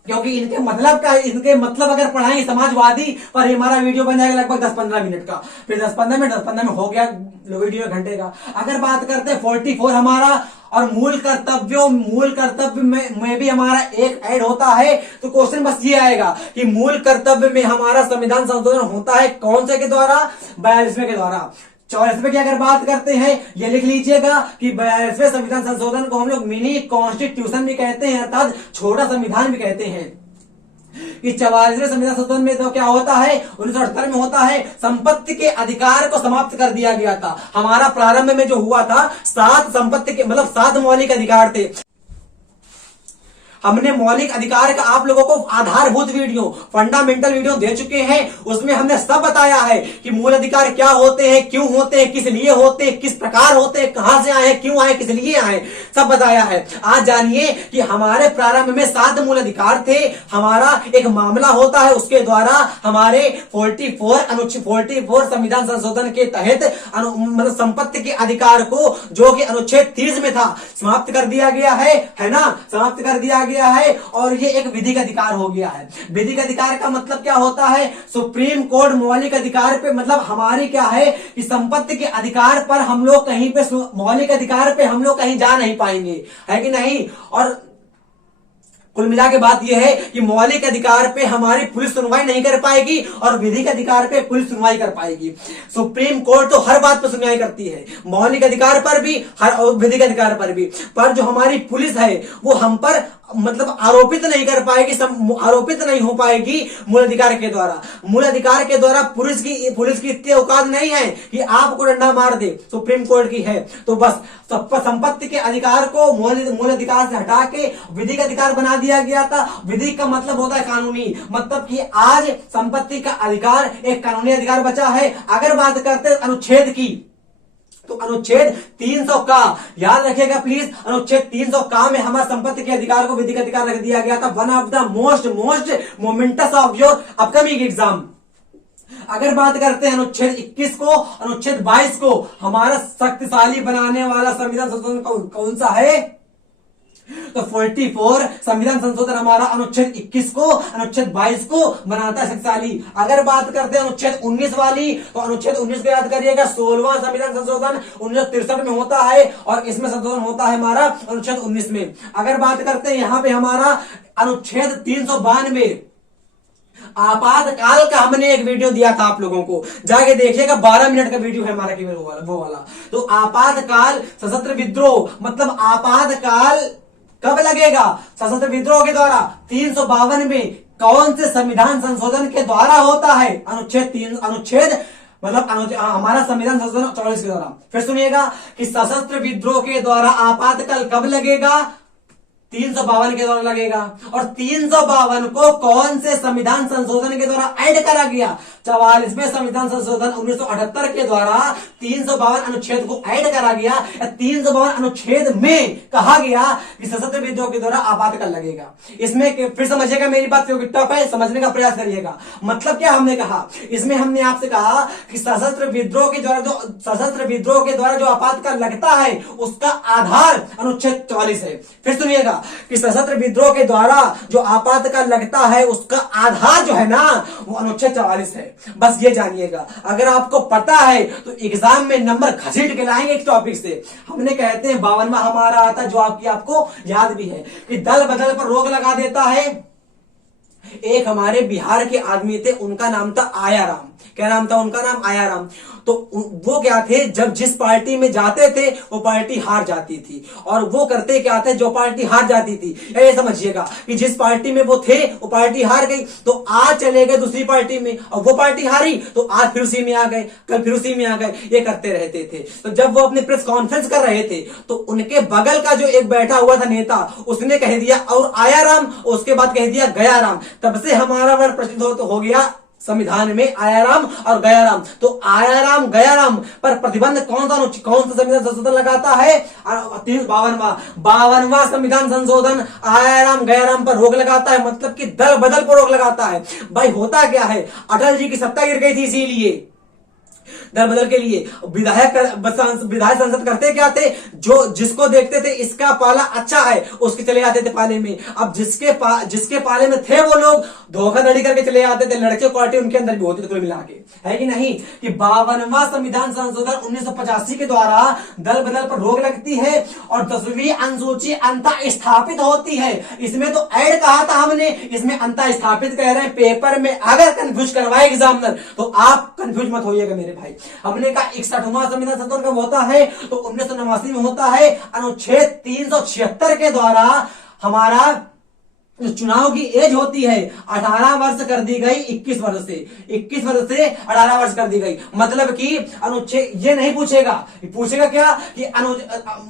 क्योंकि इनके मतलब अगर पढ़ाएंगे समाजवादी पर हमारा वीडियो बन जाएगा लगभग 10-15 मिनट का, फिर 10-15 में हो गया वीडियो घंटे का। अगर बात करते हैं 44 हमारा और मूल कर्तव्य में भी हमारा एक ऐड होता है, तो क्वेश्चन बस ये आएगा कि मूल कर्तव्य में हमारा संविधान संशोधन होता है कौन से के द्वारा? 42वें के द्वारा। 44वें की अगर बात करते हैं, ये लिख लीजिएगा कि 42वें संविधान संशोधन को हम लोग मिनी कॉन्स्टिट्यूशन भी कहते हैं, अर्थात छोटा संविधान भी कहते हैं। कि 44वें संविधान संशोधन में तो क्या होता है? 1978 में होता है, संपत्ति के अधिकार को समाप्त कर दिया गया था। हमारा प्रारंभ में जो हुआ था 7 संपत्ति के मतलब 7 मौलिक अधिकार थे। हमने मौलिक अधिकार का आप लोगों को आधारभूत वीडियो, फंडामेंटल वीडियो दे चुके हैं। उसमें हमने सब बताया है कि मूल अधिकार क्या होते हैं, क्यों होते हैं, किस लिए होते हैं, किस प्रकार होते हैं, कहां से आए, क्यों आए, किस लिए आए, सब बताया है। आज जानिए कि हमारे प्रारंभ में 7 मूल अधिकार थे। हमारा एक मामला होता है, उसके द्वारा हमारे 44 संविधान संशोधन के तहत मतलब संपत्ति के अधिकार को, जो कि अनुच्छेद 30 में था, समाप्त कर दिया गया है ना, समाप्त कर दिया गया है। और ये एक विधिक अधिकार हो गया है। विधिक अधिकार का मतलब क्या होता है? सुप्रीम कोर्ट मौलिक अधिकार पे, मतलब हमारी क्या है कि संपत्ति के अधिकार पर हम लोग कहीं पे, मौलिक अधिकार पे हम लोग कहीं जा नहीं पाएंगे, है कि नहीं। और कुल मिला के बात यह है कि मौलिक अधिकार पे हमारी पुलिस सुनवाई नहीं कर पाएगी और विधिक अधिकार पे पुलिस सुनवाई कर पाएगी। सुप्रीम कोर्ट तो हर बात पर सुनवाई करती है, मौलिक अधिकार पर भी, हर विधिक अधिकार पर भी। पर जो हमारी पुलिस है वो हम पर मतलब आरोपित नहीं कर पाएगी, आरोपित नहीं हो पाएगी मूल अधिकार के द्वारा। मूल अधिकार के द्वारा पुलिस की इतनी औकात नहीं है कि आपको डंडा मार दे, सुप्रीम कोर्ट की है। तो बस संपत्ति के अधिकार को मूल अधिकार से हटा के विधिक अधिकार बना दिया गया था। विधिक का मतलब होता है कानूनी, मतलब कि आज संपत्ति का अधिकार एक कानूनी अधिकार बचा है। अगर बात करते हैं अनुच्छेद की, तो अनुच्छेद 300 का याद रखिएगा प्लीज। अनुच्छेद 300 का में हमारे संपत्ति के अधिकार को विधिक अधिकार रख दिया गया था। One of the most moments of your upcoming exam. अगर बात करते हैं अनुच्छेद 21 को, अनुच्छेद 22 को, हमारा शक्तिशाली बनाने वाला संविधान संशोधन कौन सा है? तो 44 संविधान संशोधन हमारा अनुच्छेद 21 को अनुच्छेद 22 को बनाता है शक्तिशाली। अगर बात करते हैं अनुच्छेद 19 वाली, तो अनुच्छेद 19 को याद करिएगा, 16वां संविधान संशोधन 1963 में होता है और इसमें संशोधन होता है हमारा अनुच्छेद 19 में। अगर बात करते हैं यहाँ पे हमारा अनुच्छेद 392 आपातकाल का, हमने एक वीडियो दिया था आप लोगों को, जाके देखिएगा, 12 मिनट का वीडियो है हमारा केवल वो वाला। तो आपातकाल सशस्त्र विद्रोह, मतलब आपातकाल कब लगेगा? सशस्त्र विद्रोह के द्वारा 352 में कौन से संविधान संशोधन के द्वारा होता है? अनुच्छेद मतलब हमारा संविधान संशोधन 44 के द्वारा। फिर सुनिएगा कि सशस्त्र विद्रोह के द्वारा आपातकाल कब लगेगा? 352 के द्वारा लगेगा। और 352 को कौन से संविधान संशोधन के द्वारा ऐड करा गया? 44वें संविधान संशोधन 1978 के द्वारा 352 अनुच्छेद को ऐड करा गया। 352 अनुच्छेद में कहा गया कि सशस्त्र विद्रोह के द्वारा आपातकाल लगेगा। इसमें फिर समझिएगा मेरी बात, क्योंकि टफ है, समझने का प्रयास करिएगा। मतलब क्या हमने कहा? इसमें हमने आपसे कहा कि सशस्त्र विद्रोह के द्वारा जो आपातकाल लगता है उसका आधार अनुच्छेद 44 है। फिर सुनिएगा कि सशस्त्र विद्रोह के द्वारा जो आपातकाल लगता है उसका आधार जो है ना, वो अनुच्छेद 44 है। बस ये जानिएगा। अगर आपको पता है तो एग्जाम में नंबर घसीट के लाएंगे एक टॉपिक से। हमने कहते हैं 52वां हमारा आता, जो आपको याद भी है कि दल बदल पर रोक लगा देता है। एक हमारे बिहार के आदमी थे, उनका नाम था आयाराम। क्या नाम था उनका? नाम आयाराम। तो वो क्या थे, जब जिस पार्टी में जाते थे वो पार्टी हार जाती थी। और वो करते क्या थे, जो पार्टी हार जाती थी, ये समझिएगा कि जिस पार्टी में वो थे वो पार्टी हार गई, तो आज चले गए दूसरी पार्टी में, और वो पार्टी हारी तो आज फिर उसी में आ गए, कल फिर उसी में आ गए, ये करते रहते थे। तो जब वो अपनी प्रेस कॉन्फ्रेंस कर रहे थे तो उनके बगल का जो एक बैठा हुआ था नेता, उसने कह दिया और आयाराम, उसके बाद कह दिया गयाराम। तब से हमारा वर्ड प्रसिद्ध हो गया संविधान में आयाराम और गयाराम। तो आयाराम गयाराम पर प्रतिबंध कौन सा संविधान संशोधन लगाता है? 52वां संविधान संशोधन आयाराम गयाराम पर रोक लगाता है, मतलब कि दल बदल पर रोक लगाता है। भाई होता क्या है, अटल जी की सत्ता गिर गई थी, इसीलिए दल बदल के लिए विधायक संसद करते क्या थे, जो जिसको देखते थे इसका पाला अच्छा है उसके चले आते थे पाले में। अब जिसके पाले में थे वो लोग धोखाधड़ी करके चले आते थे। लड़के क्वालिटी उनके अंदर भी होती थी, कुल मिला के, है कि नहीं? कि 52वां संविधान संशोधन 1985 के द्वारा दल बदल पर रोक लगती है और 10वीं अनुसूची अंतः स्थापित होती है। इसमें तो ऐड कहा था हमने, इसमें अंतः स्थापित कह रहे हैं। पेपर में अगर कंफ्यूज करवाए एग्जामिनर तो आप कंफ्यूज मत होइएगा मेरे भाई। हमने कहा 61वां संविधान संशोधन कब होता है? तो 1989 में होता है। अनुच्छेद 376 के द्वारा हमारा जो चुनाव की एज होती है 18 वर्ष कर दी गई 21 वर्ष से 18 वर्ष कर दी गई। मतलब कि अनुच्छेद ये नहीं पूछेगा क्या कि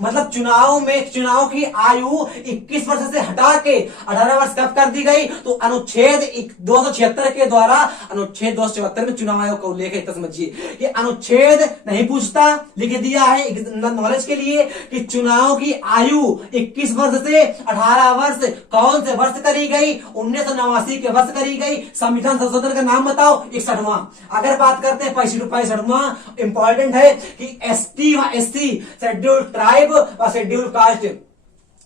मतलब चुनाव की आयु 21 वर्ष से हटा के 18 वर्ष कब कर दी गई? तो अनुच्छेद 276 के द्वारा, अनुच्छेद 276 में चुनाव आयोग का उल्लेख है। समझिए कि अनुच्छेद नहीं पूछता, लिख दिया है नॉलेज के लिए कि चुनाव की आयु 21 वर्ष से 18 वर्ष कौन से वर्ष करी गई? 1989 के वर्ष करी गई। संविधान संशोधन का नाम बताओ? 61वां। अगर बात करते हैं 65वां, इंपॉर्टेंट है कि एसटी व एससी, शेड्यूल ट्राइब और शेड्यूल कास्ट।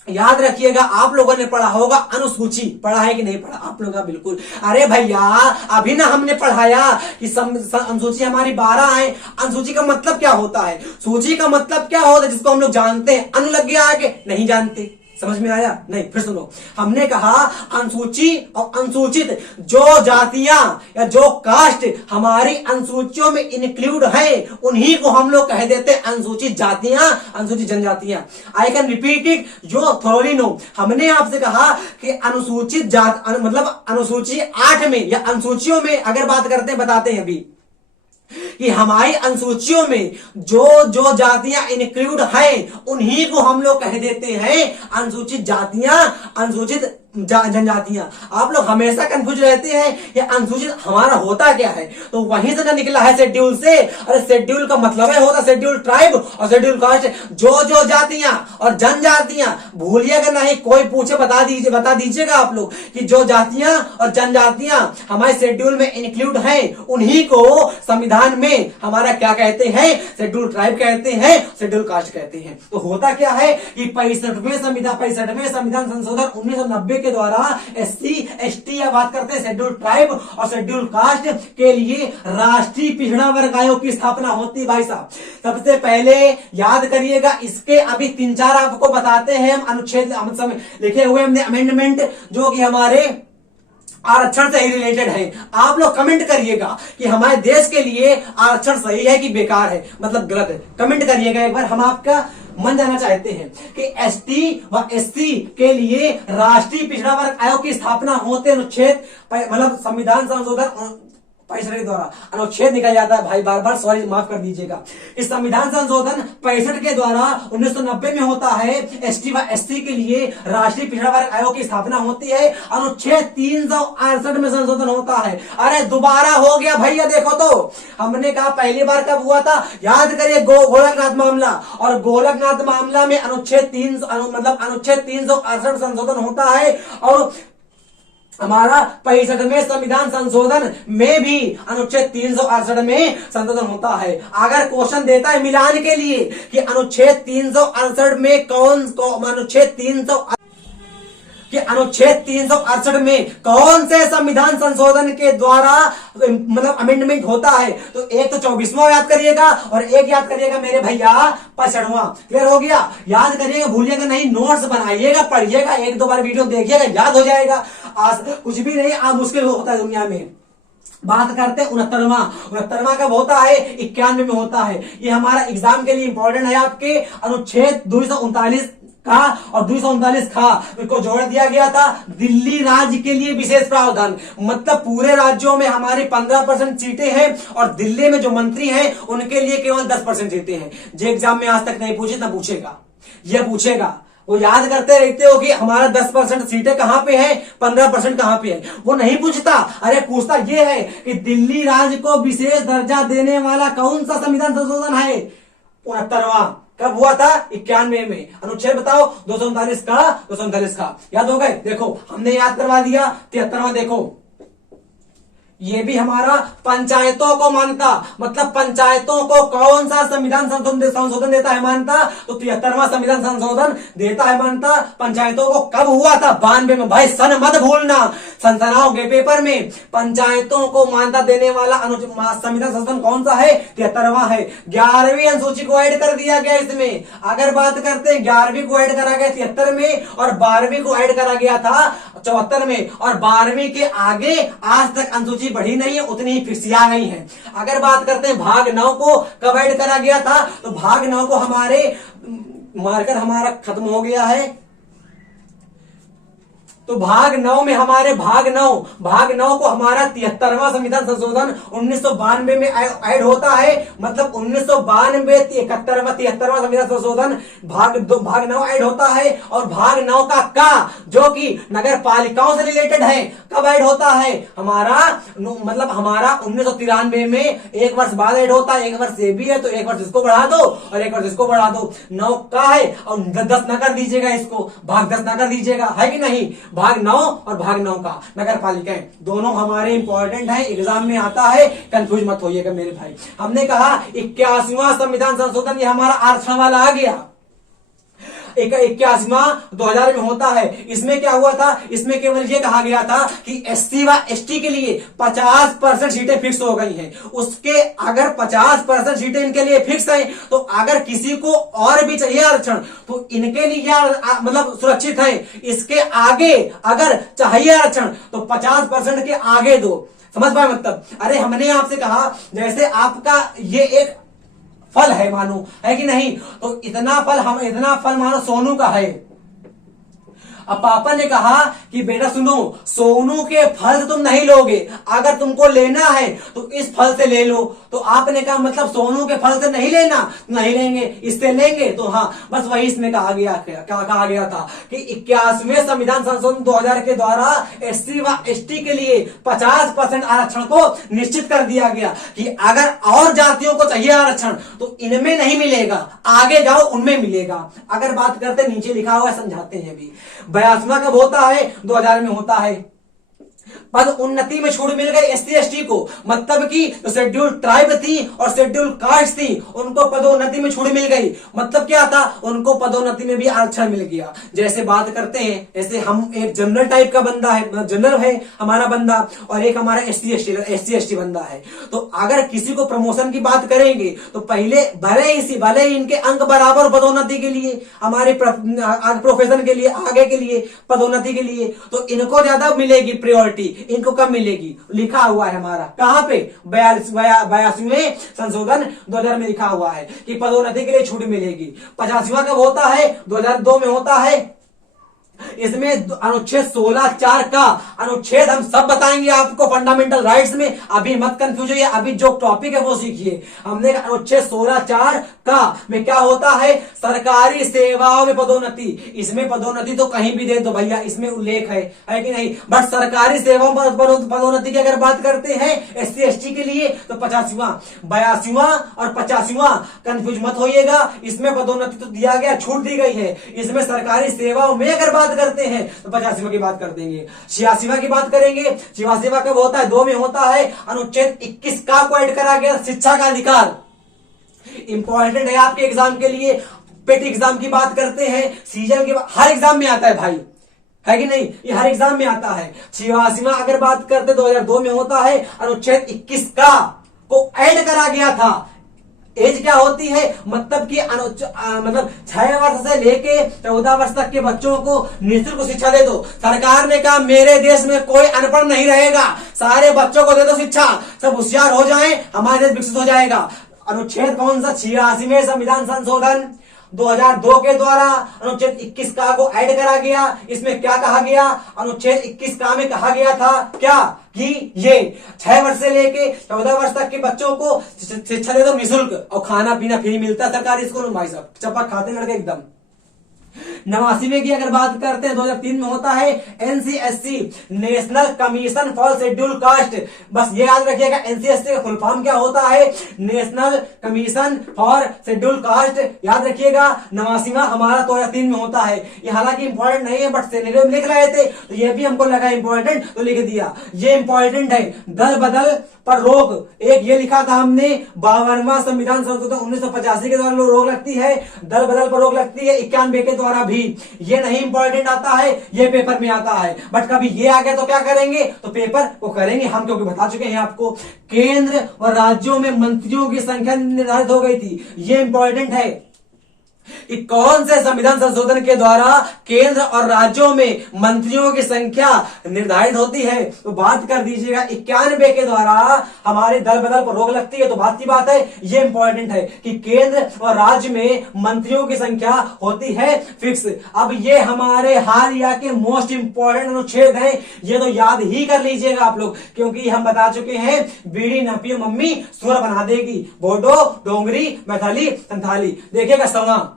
याद रखिएगा, आप लोगों ने पढ़ा होगा अनुसूची, पढ़ा है कि नहीं पढ़ा आप लोगों का? बिल्कुल। अरे भैया अभी ना हमने पढ़ाया कि अनुसूची हमारी 12 है। अनुसूची का मतलब क्या होता है? सूची का मतलब क्या होता है जिसको हम लोग जानते हैं? अनु लग गया आगे, नहीं जानते। समझ में आया? नहीं। फिर सुनो, हमने कहा अनुसूची और अनुसूचित जो जातियां या जो कास्ट हमारी अनुसूचियों में इंक्लूड है उन्हीं को हम लोग कह देते हैं अनुसूचित जातियां, अनुसूचित जनजातियां। आई कैन रिपीट इट, जो थोड़ी नो। हमने आपसे कहा कि अनुसूचित जात मतलब अनुसूची 8 में या अनुसूचियों में अगर बात करते हैं, बताते हैं अभी कि हमारी अनुसूचियों में जो जातियां इंक्लूड हैं उन्हीं को हम लोग कह देते हैं अनुसूचित जातियां, अनुसूचित जनजातियां। आप लोग हमेशा कंफ्यूज रहते हैं कि अनुसूचित हमारा होता क्या है, तो वहीं से ना निकला है शेड्यूल से। अरे शेड्यूल का मतलब है होता शेड्यूल ट्राइब और शेड्यूल कास्ट। जो जातियां और जनजातियां, भूलिएगा नहीं, कोई पूछे बता दीजिएगा आप लोग कि जो जातियां और जनजातियां हमारे शेड्यूल में इंक्लूड हैं, उन्हीं को संविधान में हमारा क्या कहते हैं, शेड्यूल ट्राइब कहते हैं, शेड्यूल कास्ट कहते हैं। तो होता क्या है कि 65वें संविधान संशोधन 1990 के द्वारा SC ST या बात करते हैं शेड्यूल ट्राइब और शेड्यूल कास्ट के लिए राष्ट्रीय पिछड़ा वर्ग आयोग की स्थापना होती है। भाई साहब सबसे पहले याद करिएगा, इसके अभी 3-4 आपको बताते हैं हम अनुच्छेद लिखे हुए हमने अमेंडमेंट, जो कि हमारे आरक्षण से ही रिलेटेड है। आप लोग कमेंट करिएगा कि हमारे देश के लिए आरक्षण सही है कि बेकार है, मतलब गलत है, कमेंट करिएगा एक बार। हम आपका मन जाना चाहते हैं कि ST व SC के लिए राष्ट्रीय पिछड़ा वर्ग आयोग की स्थापना होते अनुच्छेद मतलब संविधान संशोधन 65 के द्वारा अनुच्छेद निकल जाता है। भाई बार सॉरी माफ कर दीजिएगा। इस संविधान संशोधन 65 के द्वारा 1990 में होता है। ST व SC के लिए राष्ट्रीय पिछड़ा वर्ग आयोग की स्थापना होती है। अनुच्छेद 368 में संशोधन होता है। अरे दोबारा हो गया भैया, देखो तो हमने कहा पहली बार कब हुआ था, याद करिए, गोलकनाथ मामला। और गोलकनाथ मामला में अनुच्छेद 368 संशोधन होता है। और हमारा 65वें संविधान संशोधन में भी अनुच्छेद 368 में संशोधन होता है। अगर क्वेश्चन देता है मिलान के लिए कि अनुच्छेद 368 में अनुच्छेद 368 में कौन से संविधान संशोधन के द्वारा मतलब अमेंडमेंट होता है, तो एक तो 24वां याद करिएगा और एक याद करिएगा मेरे भैया 65वां। क्लियर हो गया? याद करिएगा, भूलिएगा नहीं, नोट्स बनाइएगा, पढ़िएगा, 1-2 बार वीडियो देखिएगा, याद हो जाएगा। आज कुछ भी नहीं, आज मुश्किल होता है दुनिया में। बात करते हैं 69वां कब होता है, 91 में होता है। ये हमारा एग्जाम के लिए इंपॉर्टेंट है। आपके अनुच्छेद 239 का और 239 का को जोड़ दिया गया था। दिल्ली राज्य के लिए विशेष प्रावधान, मतलब पूरे राज्यों में हमारी 15% सीटें हैं और दिल्ली में जो मंत्री हैं उनके लिए केवल 10% सीटें हैं। जो एग्जाम में आज तक नहीं पूछे ना पूछेगा, यह पूछेगा। वो याद करते रहते हो कि हमारा 10% सीटें कहां पे है, 15% कहां पे है, वो नहीं पूछता। अरे पूछता ये है कि दिल्ली राज्य को विशेष दर्जा देने वाला कौन सा संविधान संशोधन है, 69वां। कब हुआ था? 91 में। अनुच्छेद बताओ, 239 का याद हो गए? देखो हमने याद करवा दिया। 73वां देखो, ये भी हमारा पंचायतों को मानता, मतलब पंचायतों को कौन सा संविधान संशोधन देता है मानता, तो 73वां संविधान संशोधन देता है मानता। पंचायतों को कब हुआ था? 92 में। भाई सन मत भूलना, सनसनाओगे पेपर में। पंचायतों को मान्यता देने वाला संविधान संशोधन कौन सा है? 73वां है। 11वीं अनुसूची को ऐड कर दिया गया इसमें। अगर बात करते हैं 11वीं को ऐड करा गया 73 में और 12वीं को ऐड करा गया था 74 में। और 12वीं के आगे आज तक अनुसूची बढ़ी नहीं है, उतनी ही फिक्स आ गई है। अगर बात करते हैं भाग 9 को कब ऐड करा गया था, तो भाग 9 को हमारे मार्कर हमारा खत्म हो गया है, तो भाग 9 में हमारे भाग 9 को हमारा 73वां संविधान संशोधन 1992 में ऐड होता है। मतलब 1992 73वां संविधान संशोधन भाग 9 ऐड होता है। और भाग 9 का जो कि नगर पालिकाओं से रिलेटेड है, कब ऐड होता है? हमारा 1993 में, एक वर्ष बाद ऐड होता है। एक वर्ष ये भी है तो एक वर्ष इसको बढ़ा दो और एक वर्ष इसको बढ़ा दो। 9 का है और 10 न कर दीजिएगा, इसको भाग 10 न कर दीजिएगा, है कि नहीं? भाग 9 और भाग 9 का नगर पालिकाएं दोनों हमारे इंपॉर्टेंट है, एग्जाम में आता है, कंफ्यूज मत होइएगा मेरे भाई। हमने कहा 81वां संविधान संशोधन, ये हमारा आरक्षण वाला आ गया। 81वां 2000 में होता है। इसमें क्या हुआ था? इसमें केवल ये कहा गया था कि SC व ST के लिए 50% सीटें फिक्स हो गई हैं। उसके अगर 50% सीटें इनके लिए फिक्स हैं, तो अगर किसी को और भी चाहिए आरक्षण तो इनके लिए मतलब सुरक्षित है। इसके आगे अगर चाहिए आरक्षण तो 50% के आगे दो। समझ पाए मतलब? अरे हमने आपसे कहा जैसे आपका ये एक फल है मानो, है कि नहीं, तो इतना फल मानो सोनू का है। अब पापा ने कहा कि बेटा सुनो, सोनू के फल से तुम नहीं लोगे, अगर तुमको लेना है तो इस फल से ले लो। तो आपने कहा मतलब सोनू के फल से नहीं लेना, नहीं लेंगे, इससे लेंगे। तो हाँ, बस वही इसमें कहा गया था कि 81वें संविधान संशोधन 2000 के द्वारा एससी व एसटी के लिए 50% आरक्षण को निश्चित कर दिया गया कि अगर और जातियों को चाहिए आरक्षण तो इनमें नहीं मिलेगा, आगे जाओ उनमें मिलेगा। अगर बात करते, नीचे लिखा हुआ है, समझाते हैं अभी। 82वां कब होता है? 2000 में होता है। पद उन्नति में छूट मिल गई एससी एसटी को, मतलब कि तो शेड्यूल ट्राइब थी और शेड्यूल कास्ट थी, उनको पदोन्नति में छूट मिल गई। मतलब क्या था? उनको पदोन्नति में भी आरक्षण मिल गया। जैसे बात करते हैं, जैसे हम एक जनरल टाइप का बंदा है, जनरल है हमारा बंदा, और एक हमारा एससी एसटी बंदा है। तो अगर किसी को प्रमोशन की बात करेंगे तो पहले भले ही इनके अंक बराबर पदोन्नति के लिए, हमारे प्रोफेशन के लिए, आगे के लिए, पदोन्नति के लिए, तो इनको ज्यादा मिलेगी प्रायोरिटी, इनको कम मिलेगी। लिखा हुआ है हमारा कहां पे? 82वें संशोधन 2000 में लिखा हुआ है कि पदोन्नति के लिए छूट मिलेगी। 85वां कब होता है? 2002 में होता है। इसमें अनुच्छेद 16(4) का अनुच्छेद हम सब बताएंगे आपको फंडामेंटल राइट्स में, अभी मत कंफ्यूज होइए, अभी जो टॉपिक है वो सीखिए। हमने अनुच्छेद 16(4) का में क्या होता है? सरकारी सेवाओं में पदोन्नति। इसमें पदोन्नति तो कहीं भी दे दो भैया, इसमें उल्लेख है कि नहीं, बट सरकारी सेवाओं में पदोन्नति की अगर बात करते हैं एससी एसटी के लिए तो 85वां, 82वां और 85वां कंफ्यूज मत होइएगा। इसमें पदोन्नति तो दिया गया, छूट दी गई है। इसमें सरकारी सेवाओं में अगर बात करते हैं तो 85वां की बात कर देंगे। 86वां की बात करेंगे। 86वां कब होता है? 2 में होता है। अनुच्छेद 21 का को ऐड करा गया, शिक्षा का अधिकार। इंपॉर्टेंट है आपके एग्जाम के लिए। पेट एग्जाम की बात करते हैं, सीजन के हर एग्जाम में आता है भाई, है कि नहीं? ये हर एग्जाम में आता है। 86वां अगर बात करते 2002 में होता है। अनुच्छेद 21 का को ऐड करा गया था। एज क्या होती है? मतलब कि मतलब 6 वर्ष से लेके 14 वर्ष तक के बच्चों को निःशुल्क शिक्षा दे दो। सरकार ने कहा मेरे देश में कोई अनपढ़ नहीं रहेगा, सारे बच्चों को दे दो शिक्षा, सब होशियार हो जाएं, हमारा देश विकसित हो जाएगा। अनुच्छेद कौन सा? 86वें संविधान संशोधन 2002 के द्वारा अनुच्छेद 21 का को ऐड करा गया। इसमें क्या कहा गया? अनुच्छेद 21 का में कहा गया था क्या कि ये 6 वर्ष से लेके 14 वर्ष तक के बच्चों को शिक्षा दे दो निःशुल्क, और खाना पीना फ्री मिलता है सरकारी स्कूल में। भाई साहब चपक खाते लड़के एकदम। 89वें की अगर बात करते हैं 2003 में होता है NCSC, national commission for schedule caste. बस ये याद रखिएगा, एनसीएससी का फुल फॉर्म क्या होता है? National commission for schedule caste, याद रखिएगा। 89वां हमारा 2003 में होता है। ये हालांकि इंपॉर्टेंट नहीं है, बट सिनेरियो में लिख रहे थे तो ये भी हमको लगा इंपॉर्टेंट तो लिख दिया। ये इंपॉर्टेंट है। दल बदल पर रोक, एक ये लिखा था हमने 52वां संविधान संशोधन 1985 के द्वारा रोक लगती है। दल बदल पर रोक लगती है 91 के द्वारा भी। ये नहीं इंपॉर्टेंट आता है, ये पेपर में आता है, बट कभी ये आ गया तो क्या करेंगे? तो पेपर को करेंगे हम, क्योंकि बता चुके हैं आपको। केंद्र और राज्यों में मंत्रियों की संख्या निर्धारित हो गई थी। ये इंपॉर्टेंट है कि कौन से संविधान संशोधन के द्वारा केंद्र और राज्यों में मंत्रियों की संख्या निर्धारित होती है। तो बात कर दीजिएगा 91 के द्वारा हमारे दल बदल पर रोक लगती है। तो बात की बात है, ये इंपॉर्टेंट है कि केंद्र और राज्य में मंत्रियों की संख्या होती है फिक्स। अब ये हमारे हालिया के मोस्ट इंपॉर्टेंट अनुच्छेद हैं, ये तो याद ही कर लीजिएगा आप लोग, क्योंकि हम बता चुके हैं बीड़ी ना पियो मम्मी सुअर बना देगी। बोडो, डोंगरी, मैथिली, संथाली। देखिएगा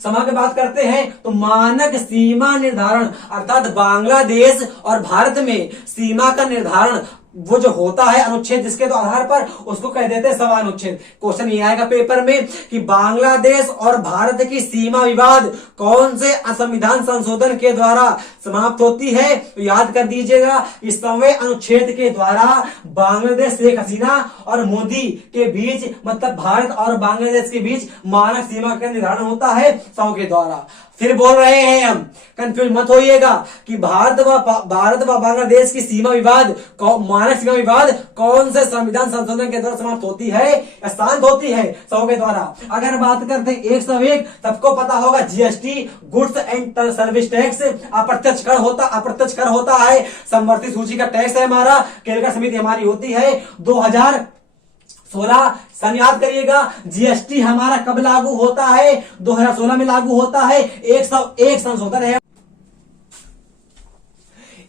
समा की बात करते हैं तो मानक सीमा निर्धारण, अर्थात बांग्लादेश और भारत में सीमा का निर्धारण वो जो होता है अनुच्छेद जिसके तो आधार पर, उसको कह देते हैं सवा अनुच्छेद। क्वेश्चन ये आएगा पेपर में कि बांग्लादेश और भारत की सीमा विवाद कौन से संविधान संशोधन के द्वारा समाप्त होती है? तो याद कर दीजिएगा, इस 100वें अनुच्छेद के द्वारा बांग्लादेश, शेख हसीना और मोदी के बीच, मतलब भारत और बांग्लादेश के बीच मानक सीमा का निर्धारण होता है 100 के द्वारा। फिर बोल रहे हैं हम, कंफ्यूज मत होइएगा कि भारत व बांग्लादेश की सीमा विवाद, मानक सीमा विवाद कौन से संविधान संशोधन के द्वारा समाप्त होती है या शांत होती है? 100 के द्वारा। अगर बात करते हैं 101, सबको पता होगा GST, goods and service tax, अप्रत्यक्ष कर होता है। समवर्ती सूची का टैक्स है हमारा, केंद्रीय समिति हमारी होती है 2016। सन याद करिएगा। जीएसटी हमारा कब लागू होता है? 2016 में लागू होता है। 101 संशोधन है।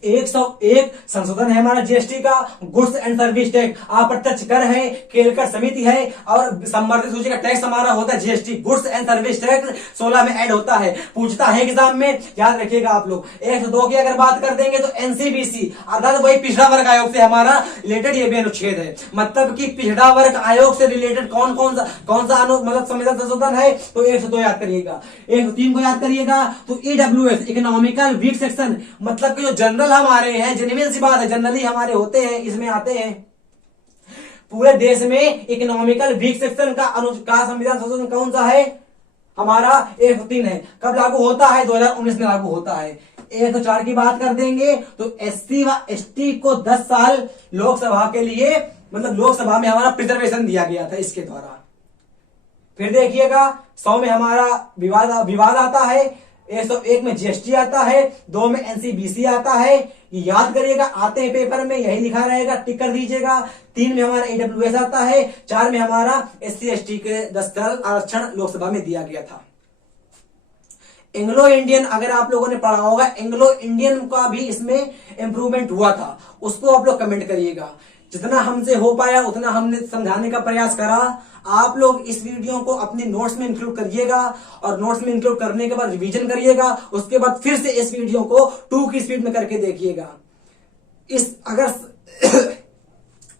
101 संशोधन है हमारा जीएसटी का। गुड्स एंड सर्विस टैक्स अप्रत्यक्ष कर है, केलकर समिति है और संवर्धित सूची का टैक्स हमारा होता है GST. Goods and service tax 16 में ऐड होता है, पूछता है एग्जाम में, याद रखिएगा आप लोग। 102 की अगर बात कर देंगे तो एनसीबीसी अर्थात वही पिछड़ा वर्ग आयोग से हमारा रिलेटेड ये भी अनुच्छेद है। मतलब कि पिछड़ा वर्ग आयोग से रिलेटेड कौन सा मतलब संविधान संशोधन है, तो 102 याद करिएगा। 103 को याद करिएगा तो ईडब्ल्यूएस इकोनॉमिकल वीक सेक्शन, मतलब कि जो जनरल हमारे हैं, जेन्युइन सी बात है, जनरली हमारे होते हैं, इसमें आते हैं। पूरे देश में इकोनॉमिकल वीक सेक्शन का संविधान संशोधन कौन सा है, हमारा 103 है। कब लागू होता है, 2019 में लागू होता है। 104 की बात कर देंगे तो एससी व एसटी को 10 साल लोकसभा के लिए, मतलब लोकसभा में हमारा प्रिजर्वेशन दिया गया था इसके द्वारा। फिर देखिएगा 100 में हमारा विवाद आता है, 101 में जीएसटी आता है, 2 में एनसीबीसी आता है, याद करिएगा, आते हैं पेपर में, यही लिखा रहेगा, टिक कर दीजिएगा। 3 में हमारा ईडब्ल्यूएस आता है, 4 में हमारा एससी एसटी के 10 साल आरक्षण लोकसभा में दिया गया था। एंग्लो इंडियन अगर आप लोगों ने पढ़ा होगा, एंग्लो इंडियन का भी इसमें इंप्रूवमेंट हुआ था, उसको आप लोग कमेंट करिएगा। जितना हमसे हो पाया उतना हमने समझाने का प्रयास करा। आप लोग इस वीडियो को अपने नोट्स में इंक्लूड करिएगा और नोट्स में इंक्लूड करने के बाद रिवीजन करिएगा। उसके बाद फिर से इस वीडियो को 2 की स्पीड में करके देखिएगा। इस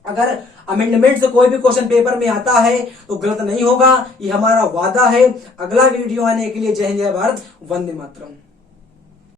अगर अमेंडमेंट से कोई भी क्वेश्चन पेपर में आता है तो गलत नहीं होगा, ये हमारा वादा है। अगला वीडियो आने के लिए जय हिंद जय भारत, वंदे मातरम।